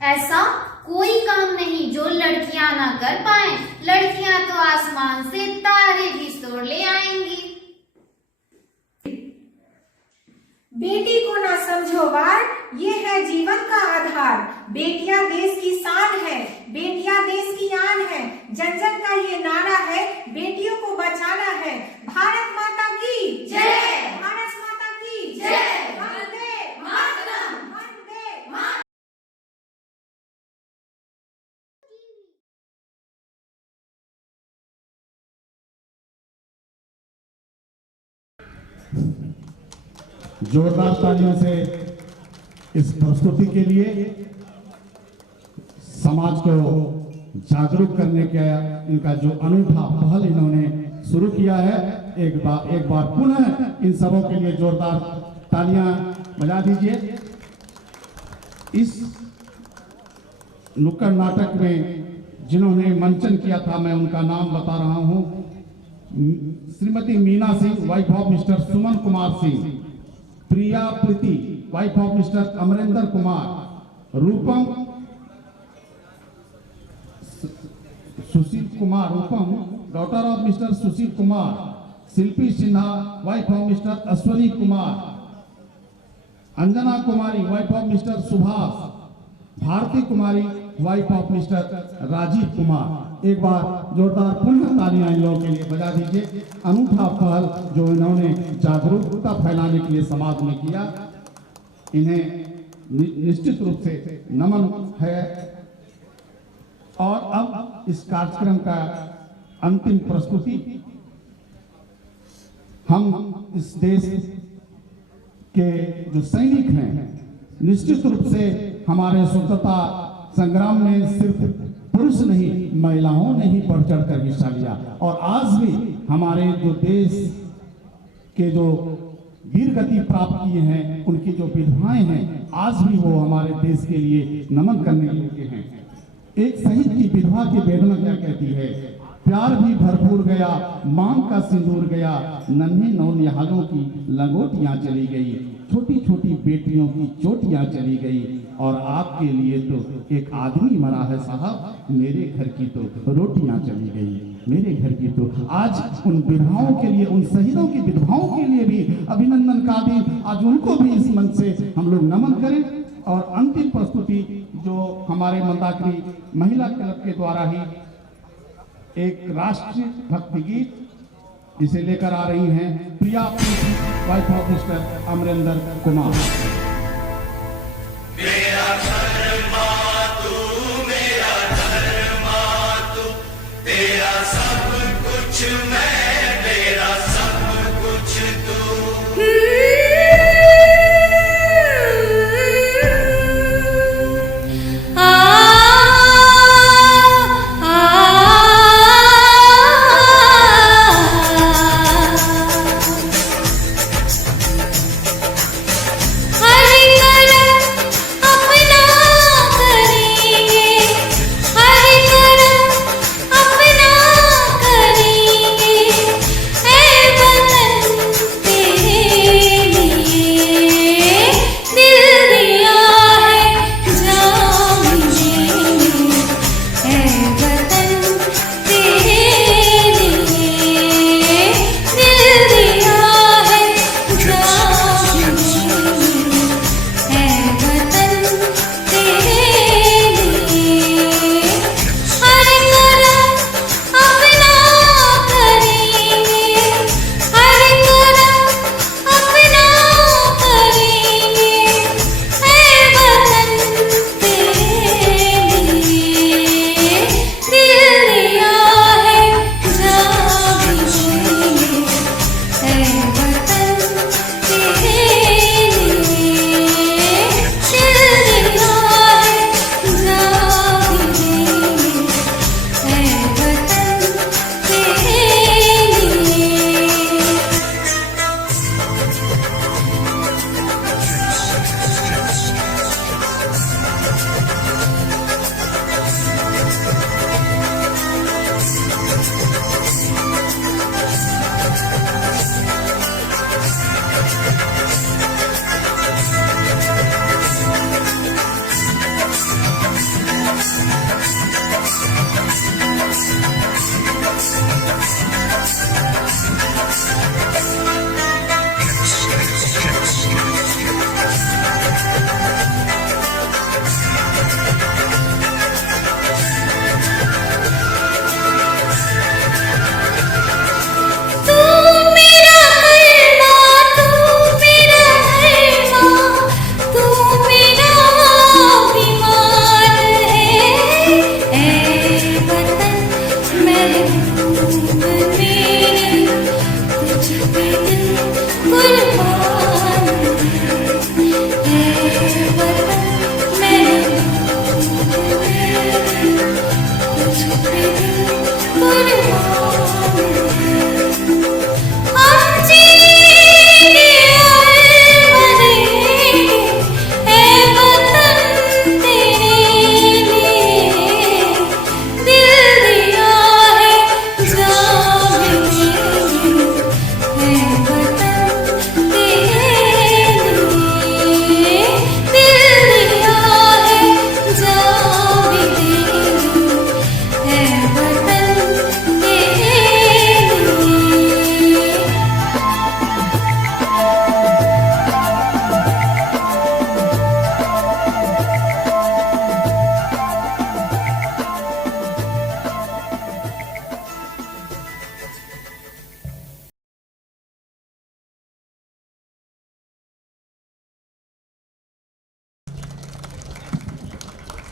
ऐसा कोई काम नहीं जो लड़कियां ना कर पाए। लड़कियां तो आसमान से तारे भी तोड़ ले आएंगी। बेटी को ना समझो वार, ये है जीवन का आधार। बेटियां देश की शान है, बेटियां देश की आन है। जन जन का ये नारा है, बेटियों को बचाना है। भारत माता की जय, भारत माता की जय, वंदे मातरम, वंदे मातरम। जोरदार तालियों से इस प्रस्तुति के लिए, समाज को जागरूक करने का इनका जो अनूठा पहल इन्होंने शुरू किया है, एक बार पुनः इन सबों के लिए जोरदार तालियां बजा दीजिए। इस नुक्कड़ नाटक में जिन्होंने मंचन किया था, मैं उनका नाम बता रहा हूं। Shrimati Meena Singh, wife of Mr Suman Kumar Singh, Priya Preeti, wife of mister Amarendra Kumar, Rupam Sushil Kumar, Rupam daughter of Mr Sushil Kumar, Shilpi Sinha, wife of Mr Ashwani Kumar, Anjana Kumari, wife of Mr Subhash, Bharti Kumari, wife of Mr Rajeev Kumar. एक बार जोरदार पुनः तालियां इन लोगों के लिए बजा दीजिए। अनूठा पहल जो इन्होंने जागरूकता फैलाने के लिए समाज में किया, इन्हें निश्चित रूप से नमन है। और अब इस कार्यक्रम का अंतिम प्रस्तुति, हम इस देश के जो सैनिक हैं, निश्चित रूप से हमारे स्वतंत्रता संग्राम में सिर्फ पुरुष नहीं, महिलाओं ने ही बढ़ चढ़ कर हिस्सा लिया। और आज भी हमारे जो देश के जो वीर गति प्राप्त किए हैं, उनकी जो विधवाएं हैं आज भी वो हमारे देश के लिए नमन करने योग्य हैं। एक शहीद की विधवा की वेदना क्या कहती है? प्यार भी भरपूर गया, मांग का सिंदूर गया, नन्हे नौनिहालों की लंगोटियां चली गई, छोटी छोटी बेटियों की चोटियां चली गई, और आपके लिए तो एक आदमी मरा है साहब, मेरे घर की तो रोटियां चली गई, मेरे घर की तो। आज उन विधवाओं के लिए, उन शहीदों की विधवाओं के लिए भी अभिनंदन का दिन, आज उनको भी इस मन से हम लोग नमन करें। और अंतिम प्रस्तुति जो हमारे मंदाकिनी महिला क्लब के द्वारा ही एक राष्ट्रीय भक्ति गीत इसे लेकर आ रही हैं Priya, wife of mister Amarendra Kumar. मेरा घर मातू, मेरा घर मातू, तेरा सब कुछ मैं, तेरा सब कुछ तू।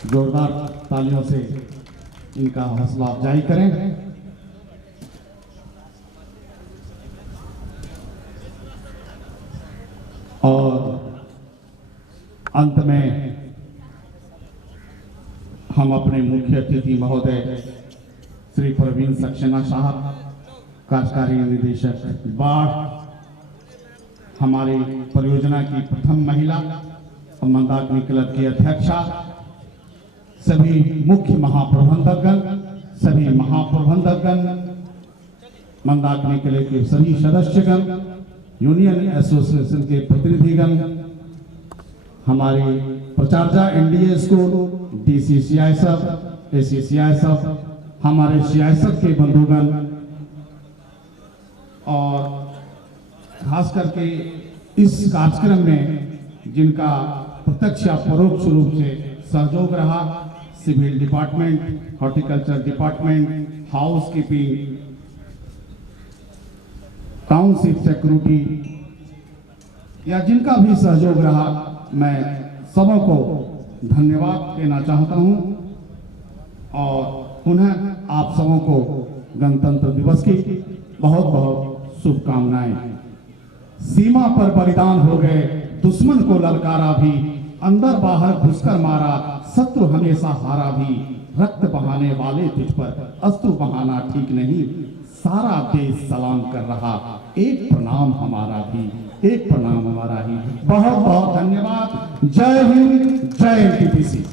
जोरदार तालियों से इनका हौसला अफजाई करें। और अंत में हम अपने मुख्य अतिथि महोदय श्री प्रवीण सक्सेना साहब, कार्यकारी निदेशक बाढ़, हमारी परियोजना की प्रथम महिला और मंदाकिनी क्लब की अध्यक्षा, सभी मुख्य महाप्रबंधकगण, सभी महाप्रबंधकगण, मंदाकिनी क्लब के सभी सदस्यगण, यूनियन एसोसिएशन के प्रतिनिधिगण, हमारे प्राचार्य एनडीए स्कूल, डीसीसीआई सब, एसीसीआई सब, हमारे सीआईएसएफ के बंधुगण और खास करके इस कार्यक्रम में जिनका प्रत्यक्ष या परोक्ष रूप से सहयोग रहा, civil department, horticulture department, housekeeping, township security या जिनका भी सहयोग रहा, मैं सबों को धन्यवाद देना चाहता हूं और पुनः आप सबों को गणतंत्र दिवस की बहुत बहुत शुभकामनाएं। सीमा पर बलिदान हो गए, दुश्मन को ललकारा भी, अंदर बाहर घुसकर मारा, शत्रु हमेशा हारा भी, रक्त बहाने वाले तुझ पर अश्रु बहाना ठीक नहीं, सारा देश सलाम कर रहा, एक प्रणाम हमारा भी, एक प्रणाम हमारा ही। बहुत बहुत धन्यवाद। जय हिंद, जय एनटीपीसी।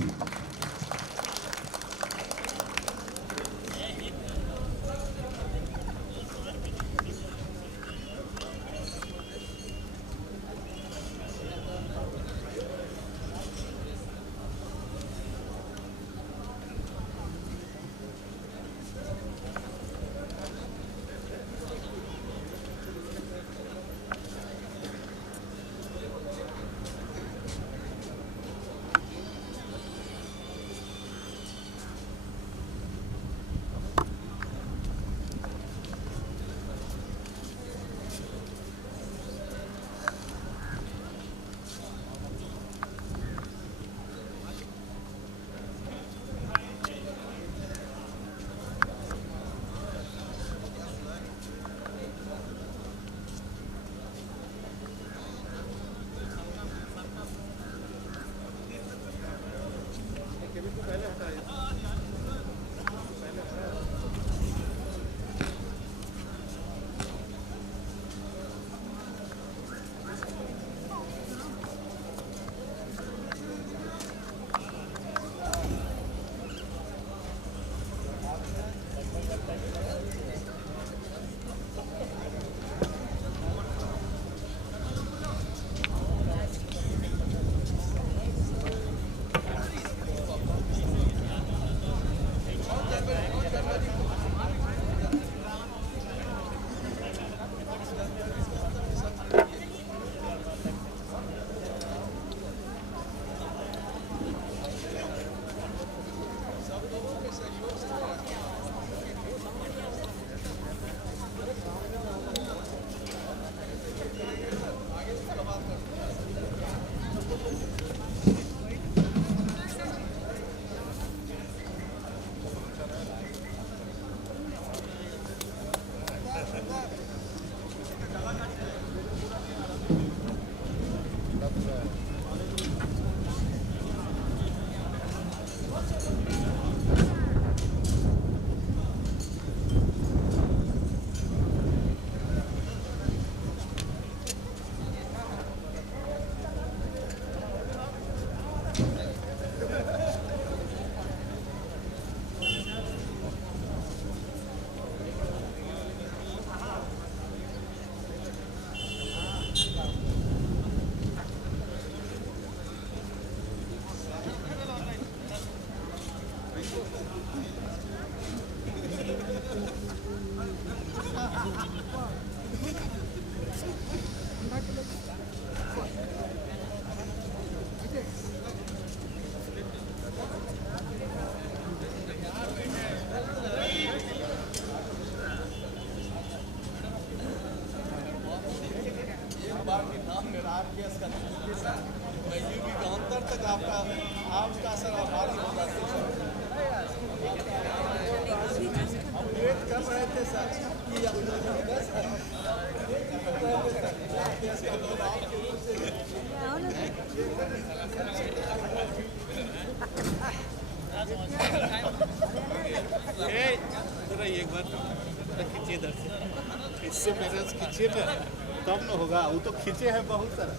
एक बार खींचिए इधर से, इससे मेरे से खींचिए ना, तब न होगा। वो तो खींचे हैं बहुत सारा।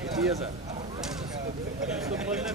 खींचिए सर, इसको बोलने